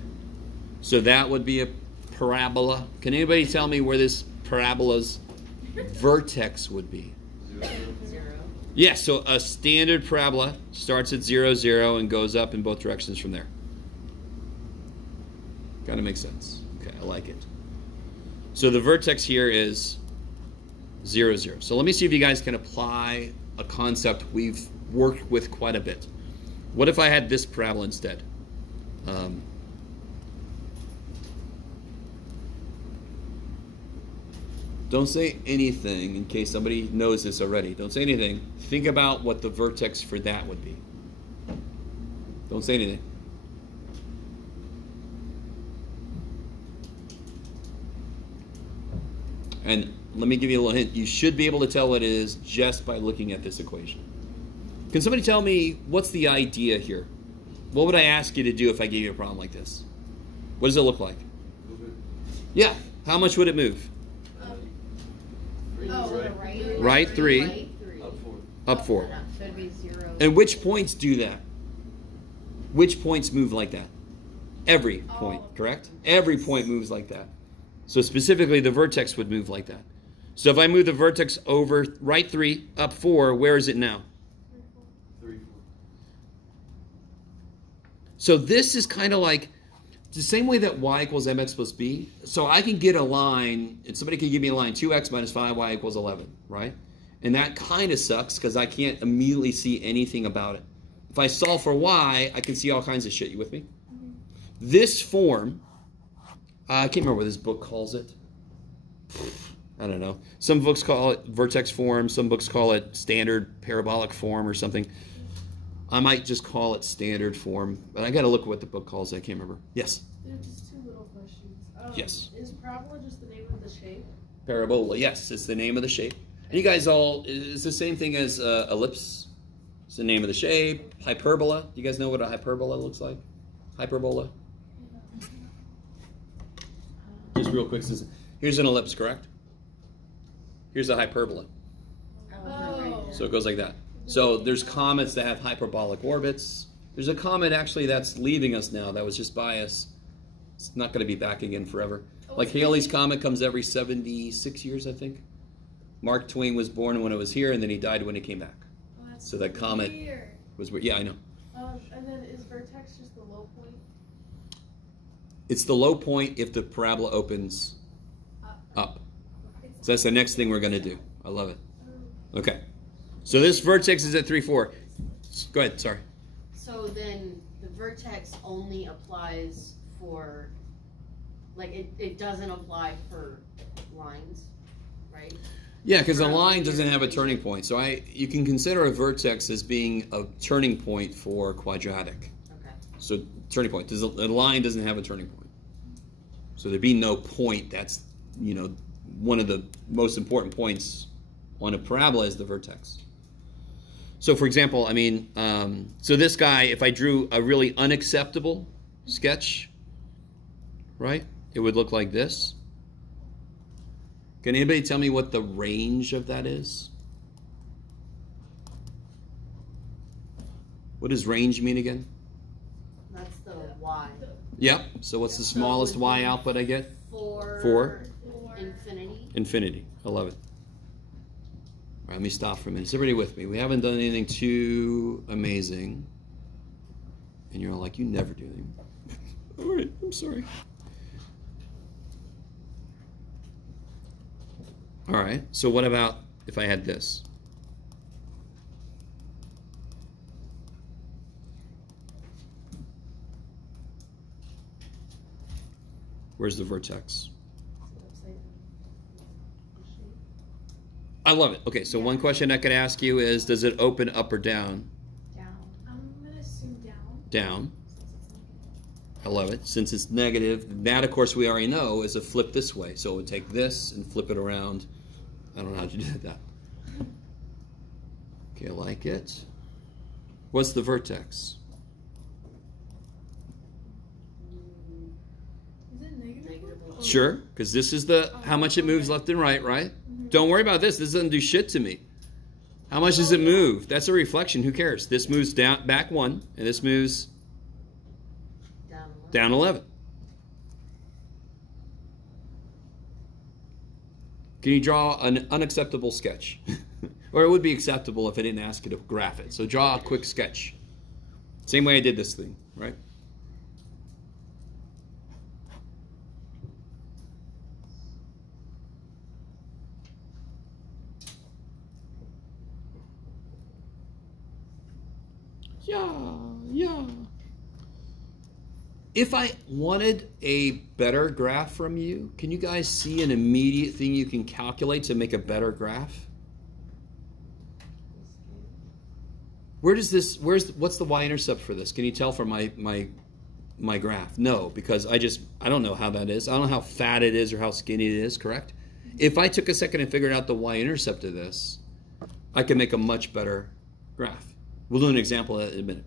So that would be a parabola. Can anybody tell me where this parabola's vertex would be? 0. Yeah, so a standard parabola starts at 0, 0 and goes up in both directions from there. Kind of makes sense. Okay, I like it. So the vertex here is 0, 0. So let me see if you guys can apply a concept we've worked with quite a bit. What if I had this parabola instead? Don't say anything in case somebody knows this already. Don't say anything. Think about what the vertex for that would be. Don't say anything. And let me give you a little hint. You should be able to tell what it is just by looking at this equation. Can somebody tell me what's the idea here? What would I ask you to do if I gave you a problem like this? What does it look like? Yeah. How much would it move? Right 3. Up 4. Should be 0. And which points do that? Which points move like that? Every point, correct? Every point moves like that. So specifically, the vertex would move like that. So if I move the vertex over right 3, up 4, where is it now? 3, 4. So this is kind of like the same way that y equals mx plus b. So I can get a line, and somebody can give me a line 2x minus 5y equals 11, right? And that kind of sucks because I can't immediately see anything about it. If I solve for y, I can see all kinds of shit. You with me? This form, I can't remember what this book calls it. I don't know. Some books call it vertex form. Some books call it standard parabolic form or something. I might just call it standard form, but I got to look at what the book calls it. I can't remember. Yes? There's just 2 little questions. Yes. Is parabola just the name of the shape? Parabola, yes. It's the name of the shape. And you guys all, it's the same thing as ellipse. It's the name of the shape. Hyperbola. You guys know what a hyperbola looks like? Hyperbola. Just real quick. Here's an ellipse, correct? Here's a hyperbola. Oh. So it goes like that. So there's comets that have hyperbolic orbits. There's a comet actually that's leaving us now that was just by us. It's not going to be back again forever. Like Halley's Comet comes every 76 years, I think. Mark Twain was born when it was here, and then he died when he came back. Oh, that's So that comet weird. was weird. Yeah, I know. And then is vertex just the low point? It's the low point if the parabola opens up. So that's the next thing we're going to do. I love it. Okay. So this vertex is at 3, 4. Go ahead, sorry. So then the vertex only applies for, like, it doesn't apply for lines, right? Yeah, because a line doesn't have a turning point. So you can consider a vertex as being a turning point for quadratic. Okay. So turning point. A line doesn't have a turning point. So there'd be no point. That's, you know, one of the most important points on a parabola is the vertex. So for example, I mean, so this guy, if I drew a really unacceptable sketch, right, it would look like this. Can anybody tell me what the range of that is? What does range mean again? That's the y. Yep. So what's the smallest y output I get? 4. Infinity. Infinity. I love it. All right, let me stop for a minute. Is everybody with me? We haven't done anything too amazing. And you're all like, you never do anything. All right, I'm sorry. All right, so what about if I had this? Where's the vertex? I love it. Okay, so one question I could ask you is, does it open up or down? Down. I'm going to assume down. Down. I love it. Since it's negative, that, of course, we already know is a flip this way. So it would take this and flip it around. I don't know how to do that. Okay, I like it. What's the vertex? Is it negative? Sure, because this is the how much it moves left and right, right? Don't worry about this. This doesn't do shit to me. How much does it move? That's a reflection. Who cares? This moves down back 1, and this moves down 11. Can you draw an unacceptable sketch? Or it would be acceptable if I didn't ask you to graph it. So draw a quick sketch. Same way I did this thing, right? Yeah. If I wanted a better graph from you, can you guys see an immediate thing you can calculate to make a better graph? What's the y-intercept for this? Can you tell from my graph? No, because I don't know how that is. I don't know how fat it is or how skinny it is, correct? If I took a second and figured out the y-intercept of this, I can make a much better graph. We'll do an example in a minute.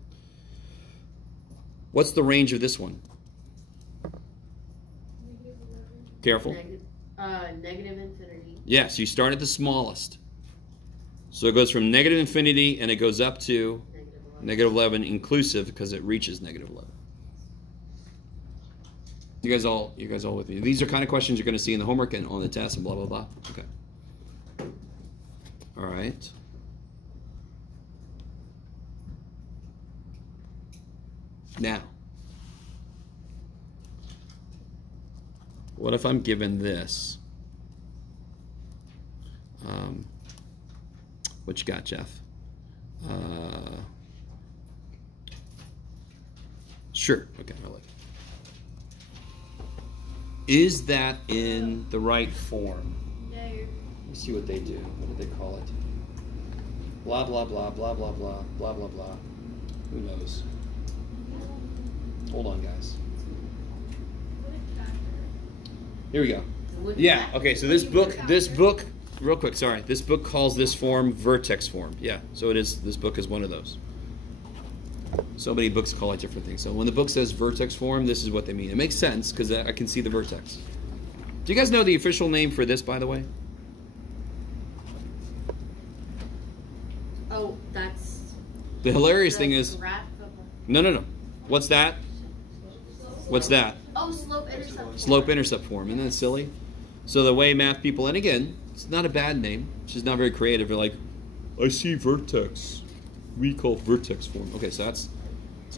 What's the range of this one? Careful. Negative infinity. Yes, you start at the smallest. So it goes from negative infinity and it goes up to negative 11 inclusive because it reaches negative 11. You guys all with me? These are kind of questions you're going to see in the homework and on the test and blah, blah, blah. Okay. All right. Now, what if I'm given this? What you got, Jeff? Sure. Okay, I'll let you. Is that in the right form? No. Let me see what they do. What do they call it? Blah, blah, blah, blah, blah, blah, blah, blah, blah. Who knows? Hold on, guys. Here we go. Yeah, okay, so this book, real quick, sorry. This book calls this form vertex form. Yeah, so it is, this book is one of those. So many books call it different things. So when the book says vertex form, this is what they mean. It makes sense because I can see the vertex. Do you guys know the official name for this, by the way? Oh, that's... The hilarious thing is... graph of No. What's that? What's that? Oh, slope-intercept. Slope-intercept form. Isn't that silly? So the way math people, and again, it's not a bad name. It's just not very creative. They're like, I see vertex. We call vertex form. Okay, so it's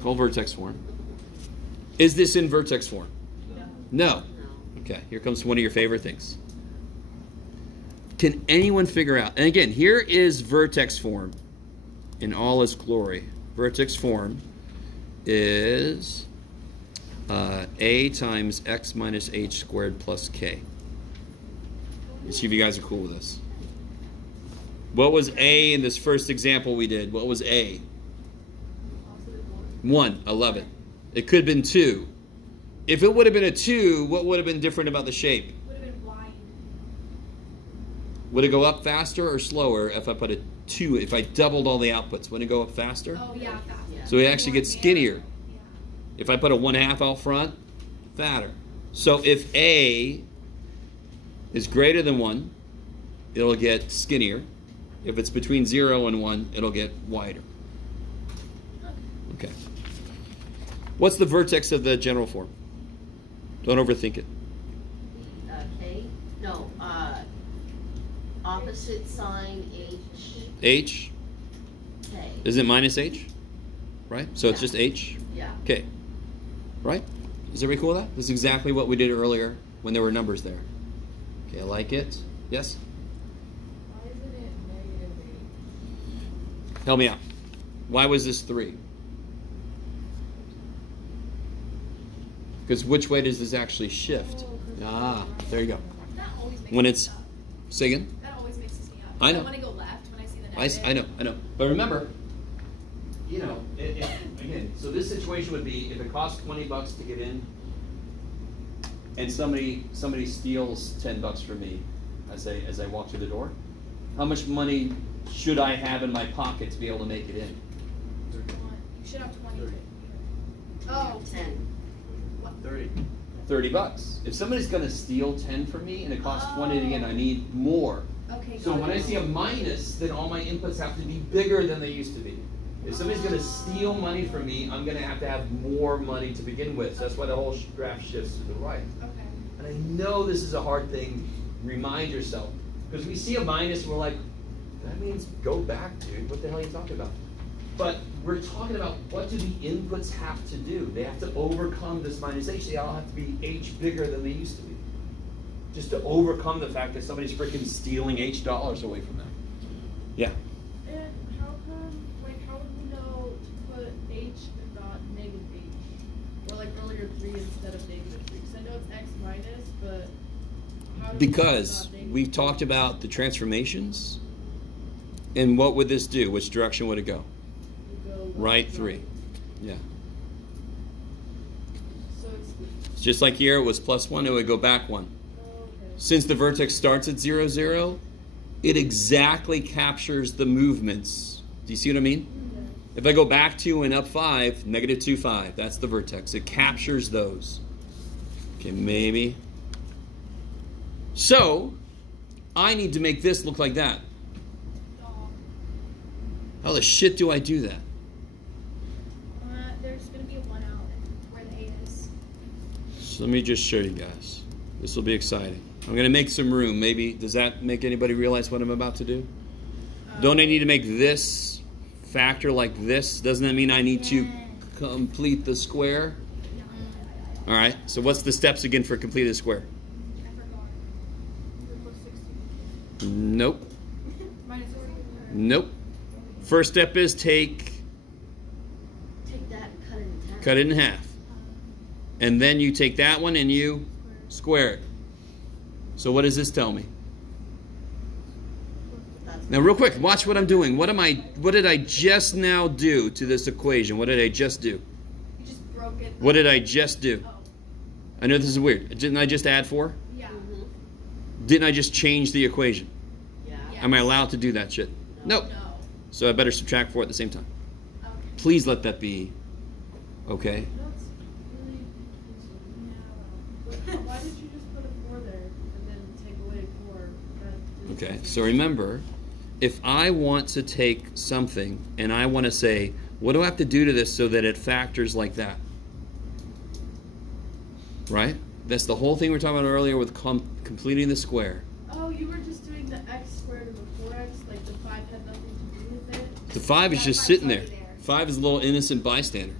called vertex form. Is this in vertex form? No. Okay, here comes one of your favorite things. Can anyone figure out, and again, here is vertex form in all its glory. Vertex form is a times x minus h squared plus k. Let's see if you guys are cool with this. What was a in this first example we did? What was a? 1. I love it. It could have been 2. If it would have been a 2, what would have been different about the shape? Would have been wide. Would it go up faster or slower if I put a 2? If I doubled all the outputs, would it go up faster? Oh yeah, faster. So it actually gets skinnier. Yeah. If I put a 1/2 out front, fatter. So if A is greater than 1, it'll get skinnier. If it's between 0 and 1, it'll get wider. Okay. What's the vertex of the general form? Don't overthink it. K? No, opposite sign H. H? K. Isn't it minus H? Right? So it's just H? Yeah. Okay. Right? Is everybody cool with that? This is exactly what we did earlier when there were numbers there. Okay, I like it. Yes? Why isn't it negative 8? Help me out. Why was this 3? Because which way does this actually shift? Ah, there you go. That always makes When me it's... up. Say again? That always makes me up. I know. I want to go left when I see the negative. I know. But remember, you know, again, so this situation would be if it costs $20 to get in, and somebody steals $10 from me as I walk through the door, how much money should I have in my pocket to be able to make it in? You should have 20. Oh, 10. 30. $30. If somebody's going to steal 10 from me and it costs 20 to get in, I need more. okay. So got when it. I see a minus, then all my inputs have to be bigger than they used to be. If somebody's going to steal money from me, I'm going to have more money to begin with. So that's why the whole graph shifts to the right. Okay. And I know this is a hard thing. Remind yourself. Because we see a minus and we're like, That means go back, dude. What the hell are you talking about? But we're talking about what do the inputs have to do? They have to overcome this minus h. They all have to be h bigger than they used to be. Just to overcome the fact that somebody's freaking stealing h dollars away from them. Yeah. And how come, like, how would we know to put h and not negative h? Or like earlier 3 instead of negative 3? Because I know it's x minus, but how do we know it's Because not negative? we've talked about the transformations. And what would this do? Which direction would it go? We go left, Right 3. Yeah. So it's Just like here, it was +1, it would go back 1. okay. Since the vertex starts at 0, 0, it exactly captures the movements. Do you see what I mean? If I go back 2 and up 5, -2, 5, that's the vertex. It captures those. Okay, maybe. So, I need to make this look like that. How the shit do I do that? There's gonna be a 1 out where the A is. So let me just show you guys. This will be exciting. I'm going to make some room. Maybe, does that make anybody realize what I'm about to do? Don't I need to make this factor like this? Doesn't that mean I need to complete the square? All right, so what's the steps again for completing the square? I forgot. Nope. Minus 40. Nope. First step is take that and cut it in half. it in half. And then you take that one and you square it. So what does this tell me? That's Now real quick, watch what I'm doing. What did I just now do to this equation? What did I just do? You just broke it. What did I just do? Oh, I know this is weird. Didn't I just add 4? yeah. Didn't I just change the equation? Yeah. Yeah. Am I allowed to do that shit? Nope. No. So I better subtract 4 at the same time. Okay. Please let that be okay. That's really confusing. Why did you just put a 4 there and then take away 4? That didn't Okay, make so sense. remember, if I want to take something and I want to say, what do I have to do to this so that it factors like that? Right? That's the whole thing we were talking about earlier with completing the square. Oh, you were just doing the x squared and the 4x, like the 5 had nothing to do with it? The 5 is Yeah, just 5's sitting there. already there. 5 is a little innocent bystander.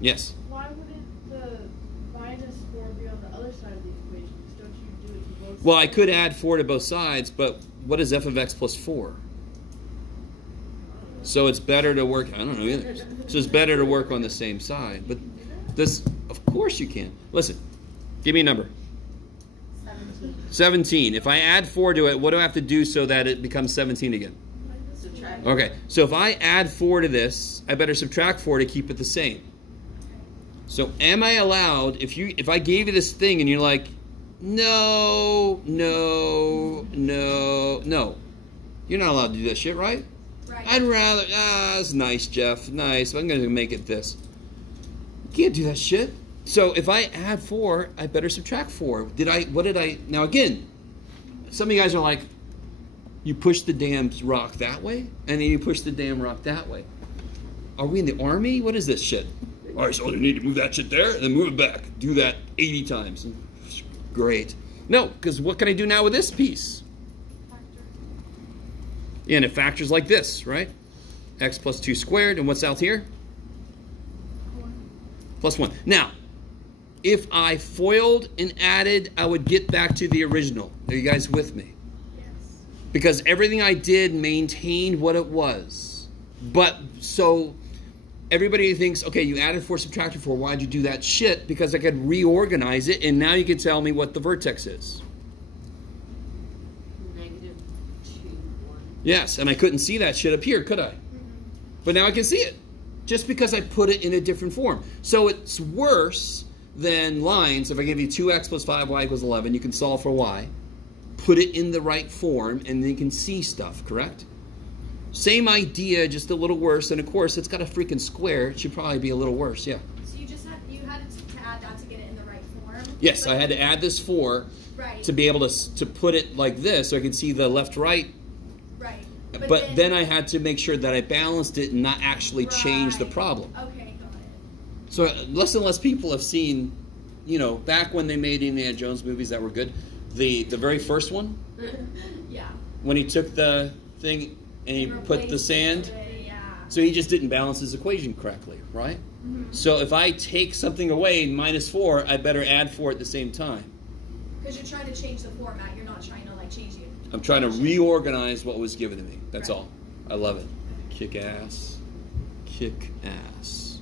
Yes. Why wouldn't the minus 4 be on the other side of the equation? Because don't you do it to both Well, I sides? could add 4 to both sides, but what is f of x plus 4? So it's better to work, I don't know either. So it's better to work on the same side. But this, of course you can. Listen, give me a number. 17. If I add 4 to it, what do I have to do so that it becomes 17 again? Subtract. Okay, so if I add 4 to this, I better subtract 4 to keep it the same. So am I allowed, if I gave you this thing and you're like, no, no, no, no. You're not allowed to do that shit, right? Right. I'd rather, it's nice, Jeff, nice, but I'm going to make it this. You can't do that shit. So if I add 4, I better subtract 4. Now again, some of you guys are like, you push the damn rock that way, and then you push the damn rock that way. Are we in the army? What is this shit? All right, so you need to move that shit there, and then move it back. Do that 80 times. Great. No, because what can I do now with this piece? Yeah, and it factors like this, right? X plus 2 squared, and what's out here? Plus 1. Now, if I FOILed and added, I would get back to the original. Are you guys with me? Yes. Because everything I did maintained what it was. But, so, everybody thinks, okay, you added 4, subtracted 4, why'd you do that shit? Because I could reorganize it, and now you can tell me what the vertex is. -2, 1. Yes, and I couldn't see that shit up here, could I? But now I can see it. Just because I put it in a different form. So it's worse than lines. If I give you 2x plus 5y equals 11, you can solve for y. Put it in the right form, and then you can see stuff, correct? Same idea, just a little worse. And of course, it's got a freaking square. It should probably be a little worse, yeah. So you had to add that to get it in the right form. Yes, But- I had to add this 4 Right. to be able to put it like this so I could see the left-right. Right. But then I had to make sure that I balanced it and not actually change the Right. problem. Okay, got it. So less and less people have seen, you know, back when they made Indiana Jones movies that were good. The very first one, Yeah. when he took the thing and he put the sand? Yeah. So he just didn't balance his equation correctly, right? Mm-hmm. So if I take something away, -4, I better add 4 at the same time. Because you're trying to change the format. You're not trying to like change the. I'm trying to reorganize what was given to me. That's Right. all. I love it. Kick ass. Kick ass.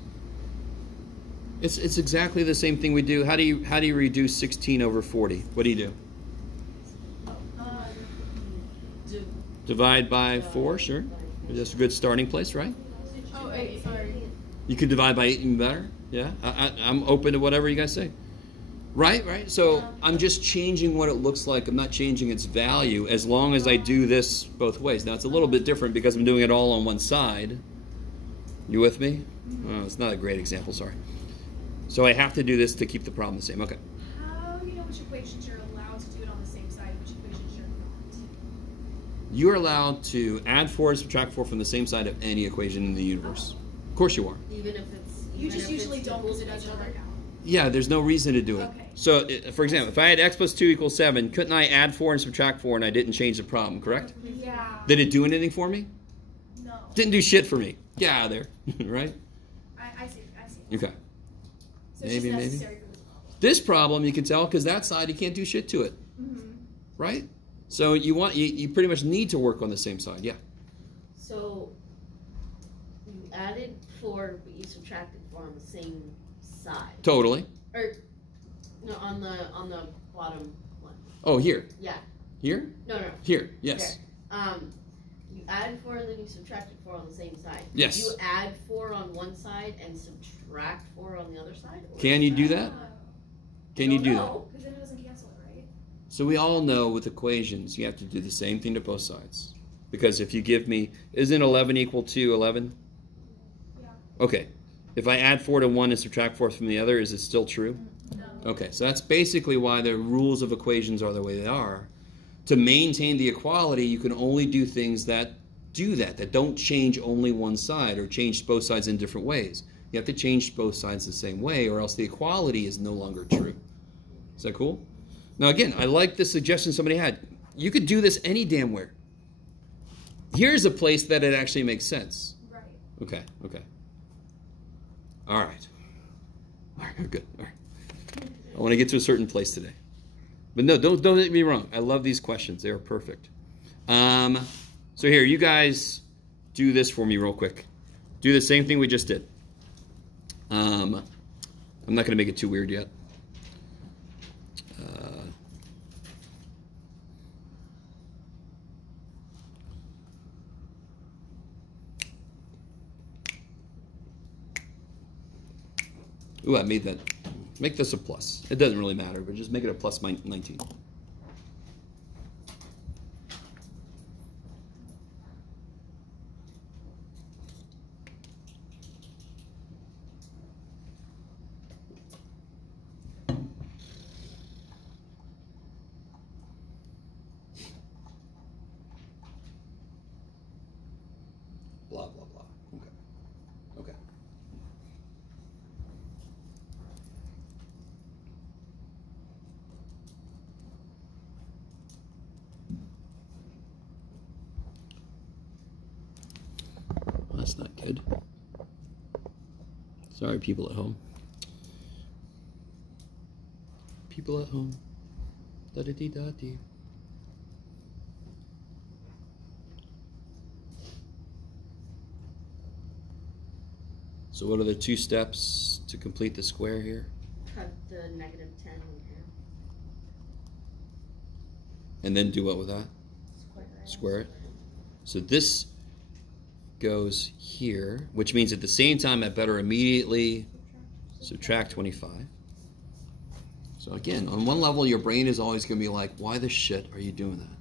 It's exactly the same thing we do. How do you reduce 16 over 40? What do you do? Divide by 4, sure. That's a good starting place, right? Oh, 8, sorry. You could divide by 8 even better. Yeah, I'm open to whatever you guys say. Right. So I'm just changing what it looks like. I'm not changing its value as long as I do this both ways. Now it's a little bit different because I'm doing it all on one side. You with me? Oh, it's not a great example, sorry. So I have to do this to keep the problem the same. Okay. How do you know which equations you're allowed to do it on the same side, which equations you're not? You're allowed to add 4 and subtract 4 from the same side of any equation in the universe. Of course you are. Even if it's. You even just if usually it's don't equal because it to each doesn't other. work out. Yeah, there's no reason to do it. Okay. So, for example, if I had x plus 2 equals 7, couldn't I add 4 and subtract 4 and I didn't change the problem, correct? Yeah. Did it do anything for me? No. Didn't do shit for me. Get out of there, right? I see. Okay. So Maybe, it's just maybe. necessary for this problem. This problem, you can tell, because that side, you can't do shit to it, right? So you pretty much need to work on the same side, yeah. So you added 4, but you subtracted 4 on the same side. Totally. Or no, on the bottom one. Oh, here. Yeah. Here? No. Here, yes. There. You added 4 and then you subtracted 4 on the same side. Yes. You add 4 on one side and subtract 4 on the other side? Or Can you do that? Can you do that? Because then it doesn't cancel it, right? So we all know with equations, you have to do the same thing to both sides. Because if you give me, isn't 11 equal to 11? Yeah. Okay. If I add 4 to one and subtract 4 from the other, is it still true? No. Okay, so that's basically why the rules of equations are the way they are. To maintain the equality, you can only do things that do that don't change only one side or change both sides in different ways. You have to change both sides the same way or else the equality is no longer true. Is that cool? Now again, I like the suggestion somebody had. You could do this any damn where. Here's a place that it actually makes sense. Right. Okay. All right, good. All right. I want to get to a certain place today. But no, don't get me wrong. I love these questions. They are perfect. So here, you guys do this for me real quick. Do the same thing we just did. I'm not going to make it too weird yet. Ooh, I made that. Make this a plus. It doesn't really matter, but just make it a plus 19. Blah, blah, blah. Okay. Well, that's not good. Sorry, people at home. People at home. Da-da-dee-da-dee. So what are the 2 steps to complete the square here? Cut the -10 in half. And then do what with that? Square it. So this goes here, which means at the same time I better immediately subtract 25. So again, on one level your brain is always going to be like, why the shit are you doing that?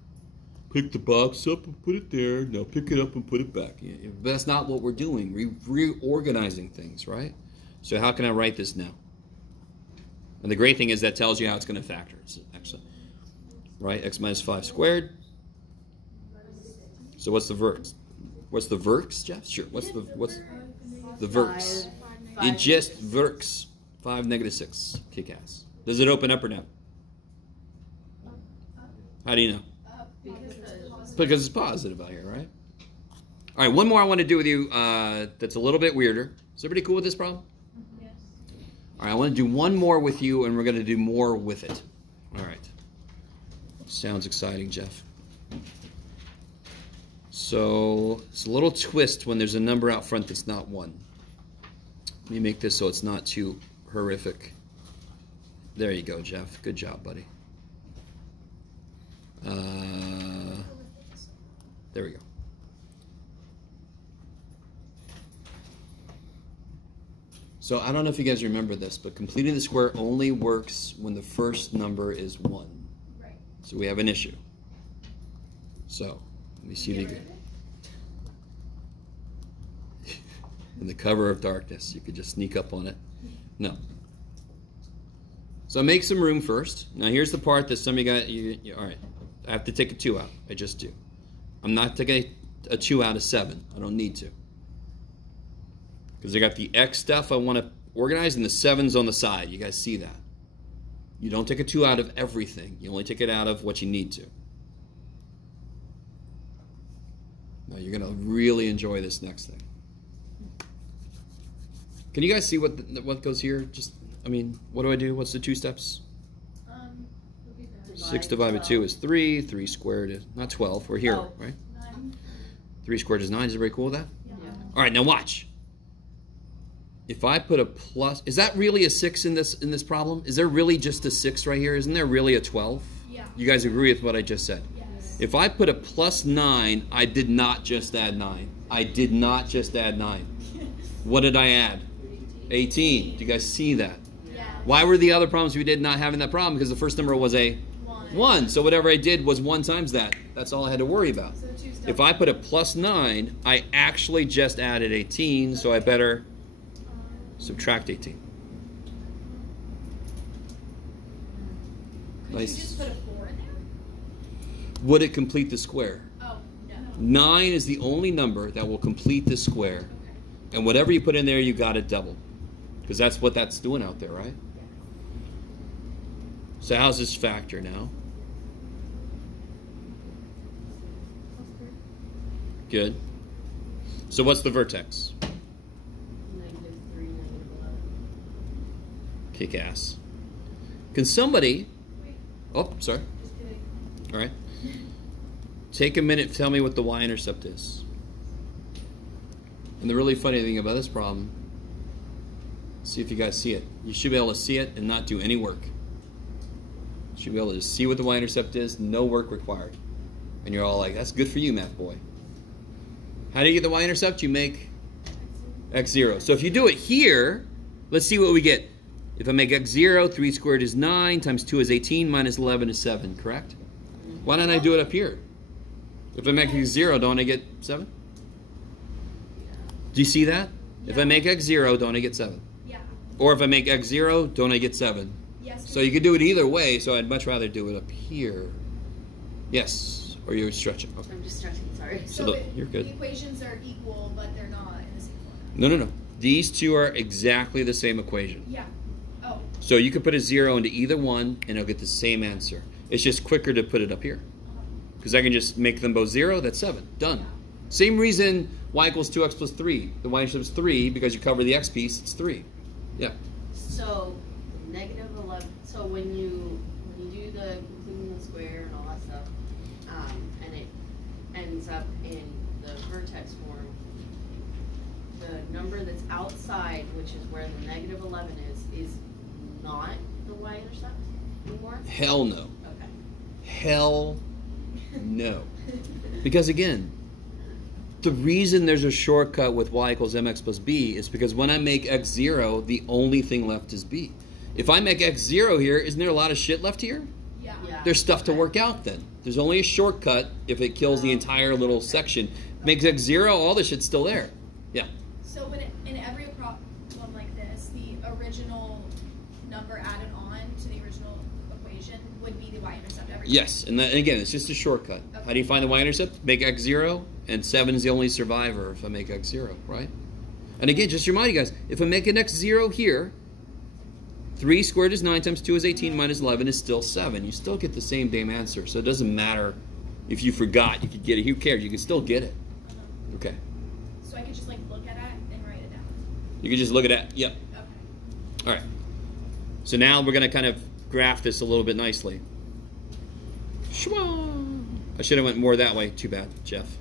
Pick the box up and put it there. Now pick it up and put it back. But that's not what we're doing. We're reorganizing things, right? So how can I write this now? And the great thing is that tells you how it's going to factor. Actually, right? X minus 5 squared. So what's the vertex? What's the vertex, Jeff? Sure. What's the vertex? It just vertex. 5 negative 6. Kick ass. Does it open up or down? How do you know? Because Because it's positive out here, right? All right, one more I want to do with you that's a little bit weirder. Is everybody cool with this problem? Yes. All right, I want to do one more with you, and we're going to do more with it. All right. Sounds exciting, Jeff. So it's a little twist when there's a number out front that's not 1. Let me make this so it's not too horrific. There you go, Jeff. Good job, buddy. There we go. So I don't know if you guys remember this, but completing the square only works when the first number is 1. Right. So we have an issue. So let me see if you can. In the cover of darkness, you could just sneak up on it. No. So make some room first. Now here's the part that some of you got. All right, I have to take a 2 out. I just do. I'm not taking a 2 out of 7. I don't need to. Because I got the X stuff I want to organize and the 7's on the side. You guys see that? You don't take a 2 out of everything. You only take it out of what you need to. Now you're going to really enjoy this next thing. Can you guys see what goes here? Just, I mean, what do I do? What's the 2 steps? 6 divided by 2 is 3. 3 squared is not 12. We're here, right? 9. 3 squared is 9. Is everybody cool with that? Yeah. All right, now watch. If I put a plus, is that really a 6 in this problem? Is there really just a 6 right here? Isn't there really a 12? Yeah. You guys agree with what I just said? Yes. If I put a plus 9, I did not just add 9. I did not just add 9. What did I add? 18. Do you guys see that? Yeah. Why were the other problems we did not having that problem? Because the first number was a 1. So whatever I did was 1 times that. That's all I had to worry about. So 2 steps. If I put a plus 9, I actually just added 18, so I better subtract 18. Could Nice. you just put a 4 in there? Would it complete the square? Oh, no. 9 is the only number that will complete the square. Okay. And whatever you put in there, you got it double. Because that's what that's doing out there, right? So how's this factor now? Good. So what's the vertex? -3, -11. Kick ass. Can somebody... Wait, Oh, sorry. just kidding. All right. Take a minute, tell me what the y-intercept is. And the really funny thing about this problem, see if you guys see it. You should be able to see it and not do any work. You should be able to just see what the y-intercept is, no work required. And you're all like, that's good for you, math boy. How do you get the y-intercept? You make x0. So if you do it here, let's see what we get. If I make x0, 3 squared is 9, times 2 is 18, minus 11 is 7, correct? Why don't I do it up here? If I make x0, don't I get 7? Do you see that? If I make x0, don't I get 7? Yeah. Or if I make x0, don't I get 7? Yes. So you could do it either way, so I'd much rather do it up here. Yes, or you're stretching. Okay. I'm just stretching, sorry. So So you're good. the equations are equal, but they're not in the same format. No, no, no. These two are exactly the same equation. Yeah. Oh. So you could put a 0 into either one, and it'll get the same answer. It's just quicker to put it up here. Because I can just make them both 0, that's 7. Done. Same reason y equals 2x plus 3. The y-intercept is 3, because you cover the x piece, it's 3. Yeah. So -11. So when you do the completing the square and all that stuff, and it ends up in the vertex form, the number that's outside, which is where the -11 is not the y-intercept anymore? Hell no. Okay. Hell no. Because again, the reason there's a shortcut with y equals mx plus b is because when I make x0, the only thing left is b. If I make x0 here, isn't there a lot of shit left here? Yeah. Yeah. There's stuff to work out then. There's only a shortcut if it kills the entire little section. Makes x0, all the shit's still there. Yeah. So when in every problem like this, the original number added on to the original equation would be the y-intercept every time? Yes, and again, it's just a shortcut. Okay. How do you find the y-intercept? Make x0, and 7 is the only survivor if I make x0, right? And again, just remind you guys, if I make an x0 here, 3 squared is 9 times 2 is 18 minus 11 is still 7. You still get the same damn answer, so it doesn't matter. if you forgot, you could get it. Who cares? You can still get it. Okay. So I could just like look at it and write it down. You can just look at it. Yep. Okay. All right. So now we're going to kind of graph this a little bit nicely. Shwa! I should have went more that way. Too bad, Jeff.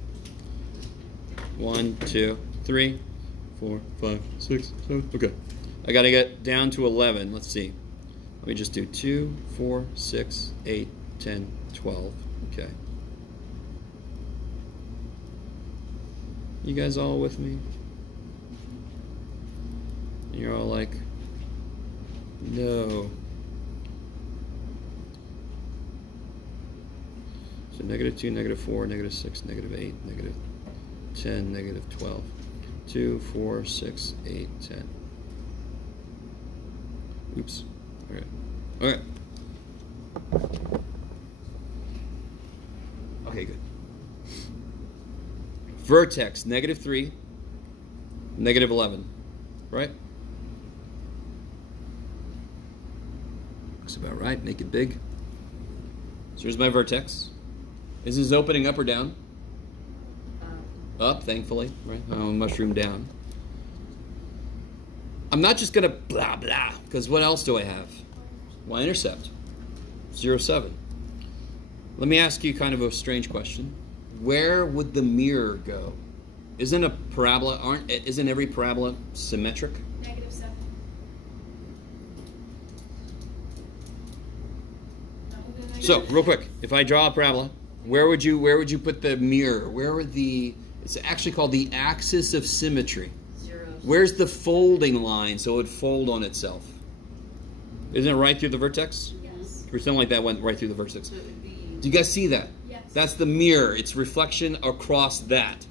1, 2, 3, 4, 5, 6, 7. Okay. I got to get down to 11. Let's see. Let me just do 2, 4, 6, 8, 10, 12. Okay. You guys all with me? You're all like, no. So -2, -4, -6, -8, -10, -12. 2, 4, 6, 8, 10. Oops. All right. Okay. Okay, good. Vertex, -3, -11. Right? Looks about right. Make it big. So here's my vertex. Is this opening up or down? Up, thankfully. Right? Oh, mushroom down. I'm not just going to blah, blah, because what else do I have? Y-intercept. 0, 7. Let me ask you kind of a strange question. Where would the mirror go? Isn't a parabola, isn't every parabola symmetric? -7. So, real quick, if I draw a parabola, where would you put the mirror? Where would it's actually called the axis of symmetry. 0. Where's the folding line so it would fold on itself? Isn't it right through the vertex? Yes. Or something like that went right through the vertex. So it would be. Do you guys see that? Yes. That's the mirror. It's reflection across that.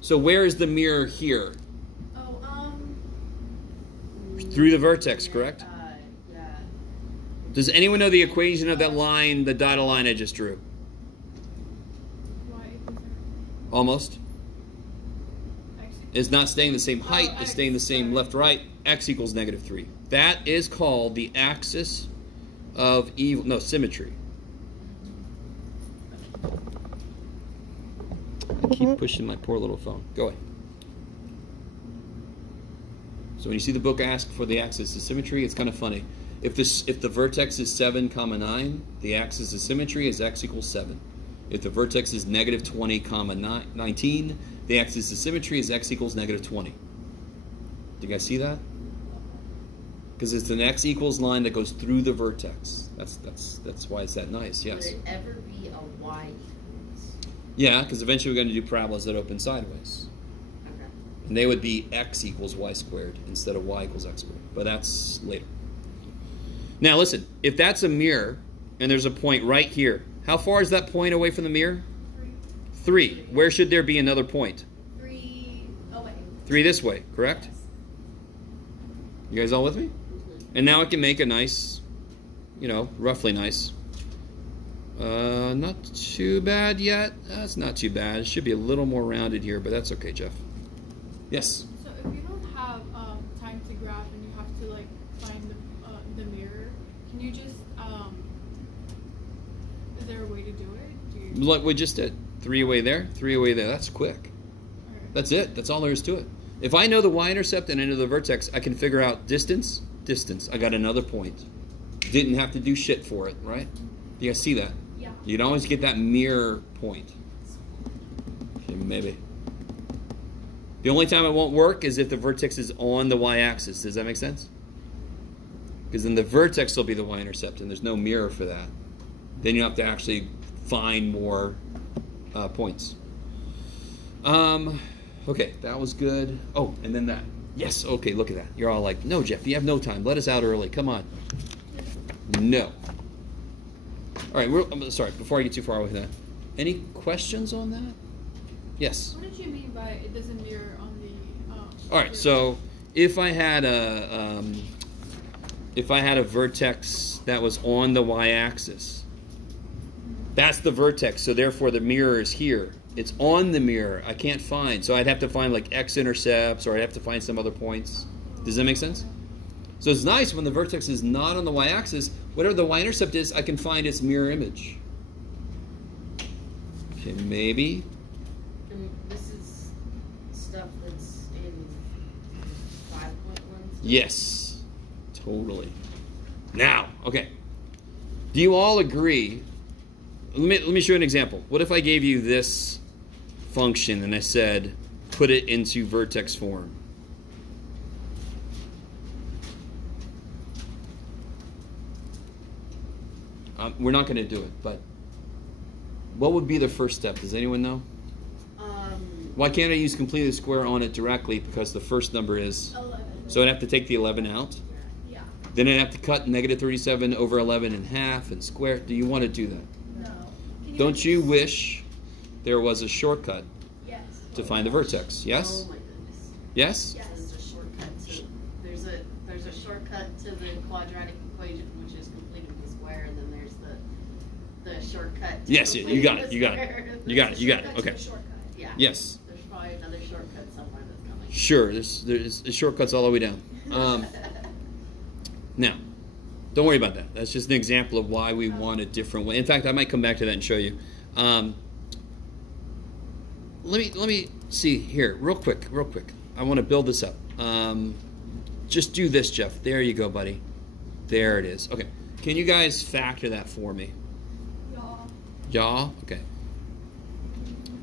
So where is the mirror here? Oh, Through the vertex, correct? Yeah. Does anyone know the equation of that line, the dotted line I just drew? Almost. It's not staying the same height. It's staying the same left-right. X equals -3. That is called the axis of symmetry. I keep pushing my poor little phone. Go ahead. So when you see the book ask for the axis of symmetry, it's kind of funny. If the vertex is 7, 9, the axis of symmetry is x equals 7. If the vertex is -20, 19, the axis of symmetry is x equals -20. Do you guys see that? Because it's an x equals line that goes through the vertex. That's why it's that nice. Yes. Would it ever be a y equals? Yeah, because eventually we're going to do parabolas that open sideways. Okay. And they would be x equals y squared instead of y equals x squared. But that's later. Now listen, if that's a mirror and there's a point right here, how far is that point away from the mirror? 3. Where should there be another point? 3 away. 3 this way, correct? Yes. You guys all with me? And now I can make a nice, roughly nice. Not too bad yet. That's not too bad. It should be a little more rounded here, but that's okay, Jeff. Yes? So if you don't have time to graph and you have to like find the mirror, can you just is there a way to do it? Like we just did. 3 away there, 3 away there. That's quick. Okay. That's it. That's all there is to it. If I know the y-intercept and I know the vertex, I can figure out distance. I got another point. Didn't have to do shit for it, right? You guys see that? Yeah. You'd always get that mirror point. Okay, maybe. The only time it won't work is if the vertex is on the y-axis. Does that make sense? Because then the vertex will be the y-intercept, and there's no mirror for that. Then you have to actually find more points. Okay, that was good. Oh, and then that. Yes, okay, look at that. You're all like, no, Jeff, you have no time. Let us out early. Come on. No. All right, I'm sorry, before I get too far away with that. Any questions on that? Yes. What did you mean by it doesn't mirror on the all right, so if I had a vertex that was on the y-axis, that's the vertex, so therefore the mirror is here. It's on the mirror. I can't find. So I'd have to find like x-intercepts, or I'd have to find some other points. Does that make sense? So it's nice when the vertex is not on the y-axis. Whatever the y-intercept is, I can find its mirror image. Okay, maybe. And this is stuff that's in 5.1. Yes, totally. Now, okay. Do you all agree? Let me show you an example. What if I gave you this function and I said, put it into vertex form? We're not going to do it, but what would be the first step? Does anyone know? Why can't I use completely the square on it directly? Because the first number is 11. So I'd have to take the 11 out. Yeah. Then I'd have to cut negative 37 over 11 in half and square. Do you want to do that? No. Can Don't you wish there was a shortcut Yes. to find the vertex? Yes? Oh my goodness. Yes? Yes. There's a shortcut to there's a shortcut to the quadratic equation, which is completing the square, and then there's the shortcut. To Yes, you completing got it. the You got square. it. You got it. You got it. That's Okay. a shortcut. Yeah. Yes. There's probably another shortcut somewhere that's coming. Sure. There's shortcuts all the way down. Now, don't worry about that. That's just an example of why we want a different way. In fact, I might come back to that and show you. Let me see here real quick. I want to build this up. Just do this, Jeff. There you go, buddy. There it is. Okay. Can you guys factor that for me? Yeah. Okay.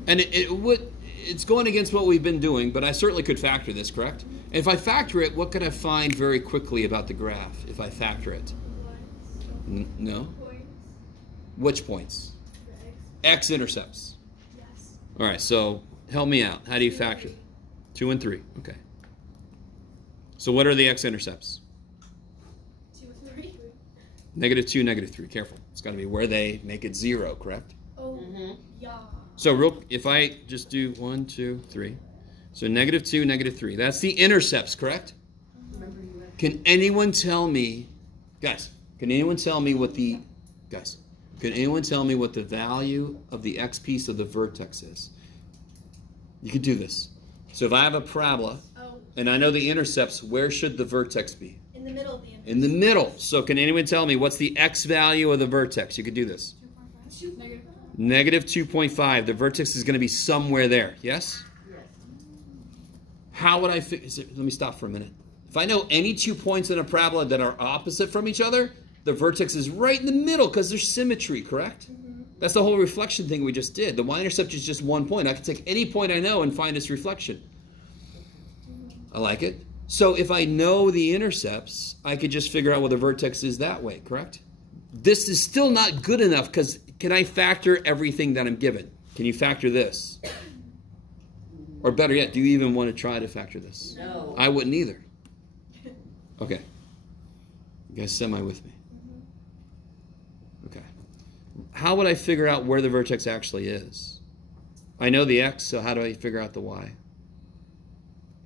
And it's going against what we've been doing, but I certainly could factor this, correct? And if I factor it, what could I find very quickly about the graph if I factor it? No? Which points? X-intercepts. Yes. All right, so help me out. How do you factor? 2 and 3. Okay. So what are the X-intercepts? 2 and 3. Negative 2, negative 3. Careful. It's got to be where they make it 0, correct? Oh, Mhm. yeah. So if I just do 1, 2, 3. So negative 2, negative 3. That's the intercepts, correct? Remember you had Can anyone tell me, guys, can anyone tell me what the value of the x piece of the vertex is? You could do this. So if I have a parabola Oh, and I know the intercepts, where should the vertex be? in the middle of the In the middle. So can anyone tell me what's the x value of the vertex? You could do this. Negative. Negative 2.5. The vertex is going to be somewhere there. Yes? yes. How would I let me stop for a minute. If I know any 2 points in a parabola that are opposite from each other, the vertex is right in the middle because there's symmetry, correct? That's the whole reflection thing we just did. The y-intercept is just 1 point. I can take any point I know and find its reflection. I like it. So if I know the intercepts, I could just figure out what the vertex is that way, correct? This is still not good enough because can I factor everything that I'm given? Can you factor this? Or better yet, do you even want to try to factor this? No. I wouldn't either. Okay. You guys semi with me? Okay. How would I figure out where the vertex actually is? I know the x, so how do I figure out the y?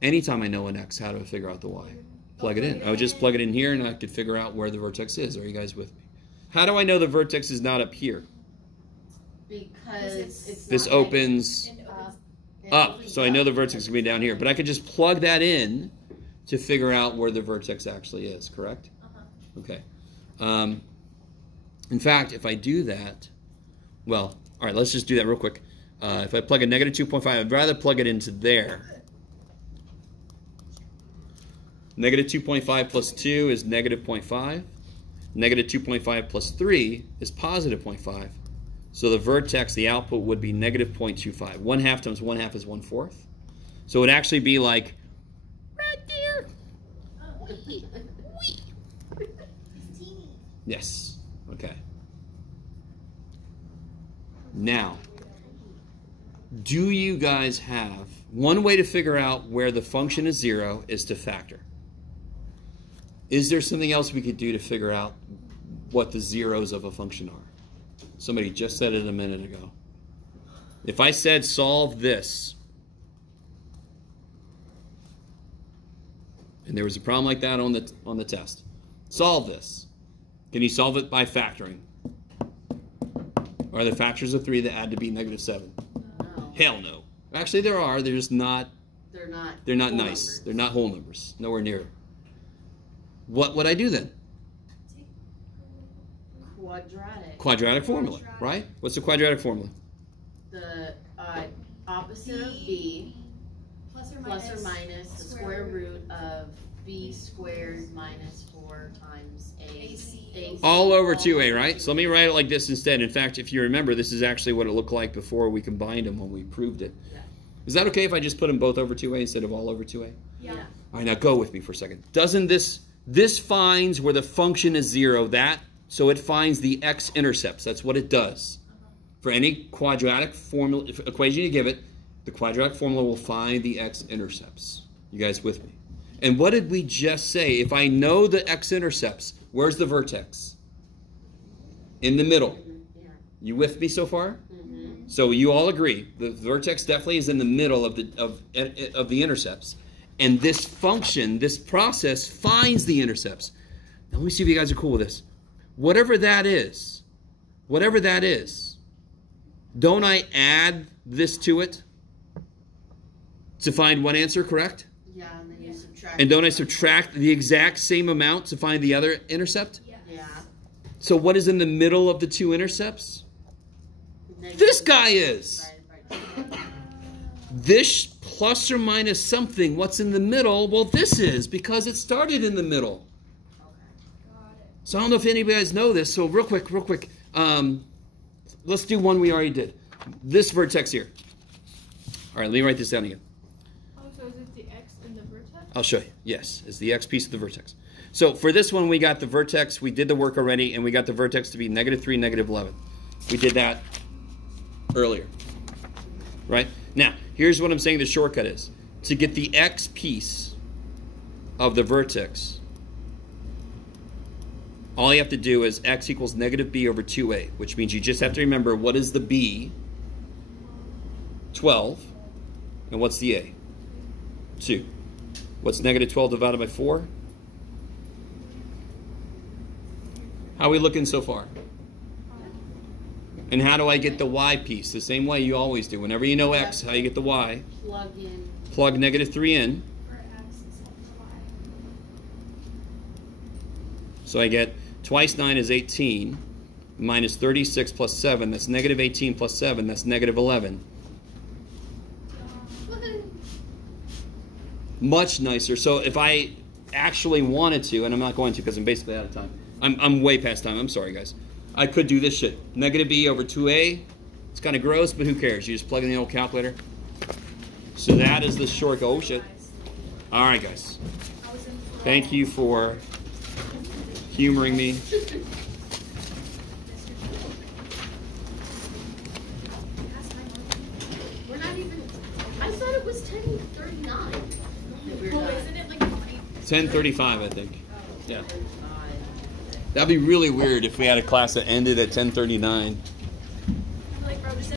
Anytime I know an x, how do I figure out the y? Plug it in. I would just plug it in here and I could figure out where the vertex is. Are you guys with me? How do I know the vertex is not up here? Because it's This not opens And it up, opens so I know the up. vertex is going to be down here. But I could just plug that in to figure out where the vertex actually is, correct? Okay. In fact, if I do that, well, all right, let's just do that real quick. If I plug a negative 2.5, I'd rather plug it into there. Negative 2.5 plus 2 is negative 0.5. Negative 2.5 plus 3 is positive 0.5. So the vertex, the output would be negative 0.25. 1/2 times 1/2 is 1/4. So it would actually be like right there. It's teeny. Yes. Okay. Now, do you guys have one way to figure out where the function is 0 is to factor? Is there something else we could do to figure out what the zeros of a function are? Somebody just said it a minute ago. If I said solve this, and there was a problem like that on the test, solve this. Can you solve it by factoring? Are there factors of 3 that add to be negative 7? No. Hell no. Actually, there are. They're just not. They're not. They're not whole nice. numbers. They're not whole numbers. Nowhere near it. What would I do then? Quadratic. Quadratic formula, right? What's the quadratic formula? the opposite of b Plus or minus the square root of b squared minus 4 times AC. All over 2a, right? So let me write it like this instead. In fact, if you remember, this is actually what it looked like before we combined them when we proved it. Yeah. Is that okay if I just put them both over 2a instead of all over 2a? Yeah. All right, now go with me for a second. Doesn't this finds where the function is 0, so it finds the x-intercepts. That's what it does. For any quadratic formula equation you give it, the quadratic formula will find the x-intercepts. You guys with me? And what did we just say? If I know the x-intercepts, where's the vertex? In the middle. Yeah. You with me so far? Mm-hmm. So you all agree the vertex definitely is in the middle of the intercepts. And this function, this process, finds the intercepts. Now let me see if you guys are cool with this. Whatever that is, don't I add this to it to find one answer, correct? Yeah, and then you subtract. And don't I subtract the exact same amount to find the other intercept? Yeah. So what is in the middle of the two intercepts? Negative. This guy is. Right. This plus or minus something, what's in the middle? Well, this is, because it started in the middle. So I don't know if any of you guys know this, so real quick. Let's do one we already did. This vertex here. All right, let me write this down again. Oh, so is it the x in the vertex? I'll show you. Yes, it's the x piece of the vertex. So for this one, we got the vertex. We did the work already, and we got the vertex to be -3, -11. We did that earlier. Right? Now, here's what I'm saying the shortcut is. To get the x piece of the vertex, all you have to do is x equals -b over 2a, which means you just have to remember what is the b? 12. And what's the a? 2. What's -12 divided by 4? How are we looking so far? And how do I get the y piece? The same way you always do. Whenever you know x, how you get the y? Plug in. Plug -3 in. For x is equal to y. So I get twice 9 is 18, minus 36 plus 7, that's -18 plus 7, that's -11. Much nicer. So if I actually wanted to, and I'm not going to because I'm basically out of time. I'm way past time. I'm sorry, guys. I could do this shit. -b over 2a. It's kind of gross, but who cares? You just plug in the old calculator. So that is the short. Oh, shit. All right, guys. Thank you for humoring me. We're not even. I thought it was 10:39. Well, isn't it like 20? 10:35, I think. Oh, Yeah. 10:35. That'd be really weird if we had a class that ended at 10:39.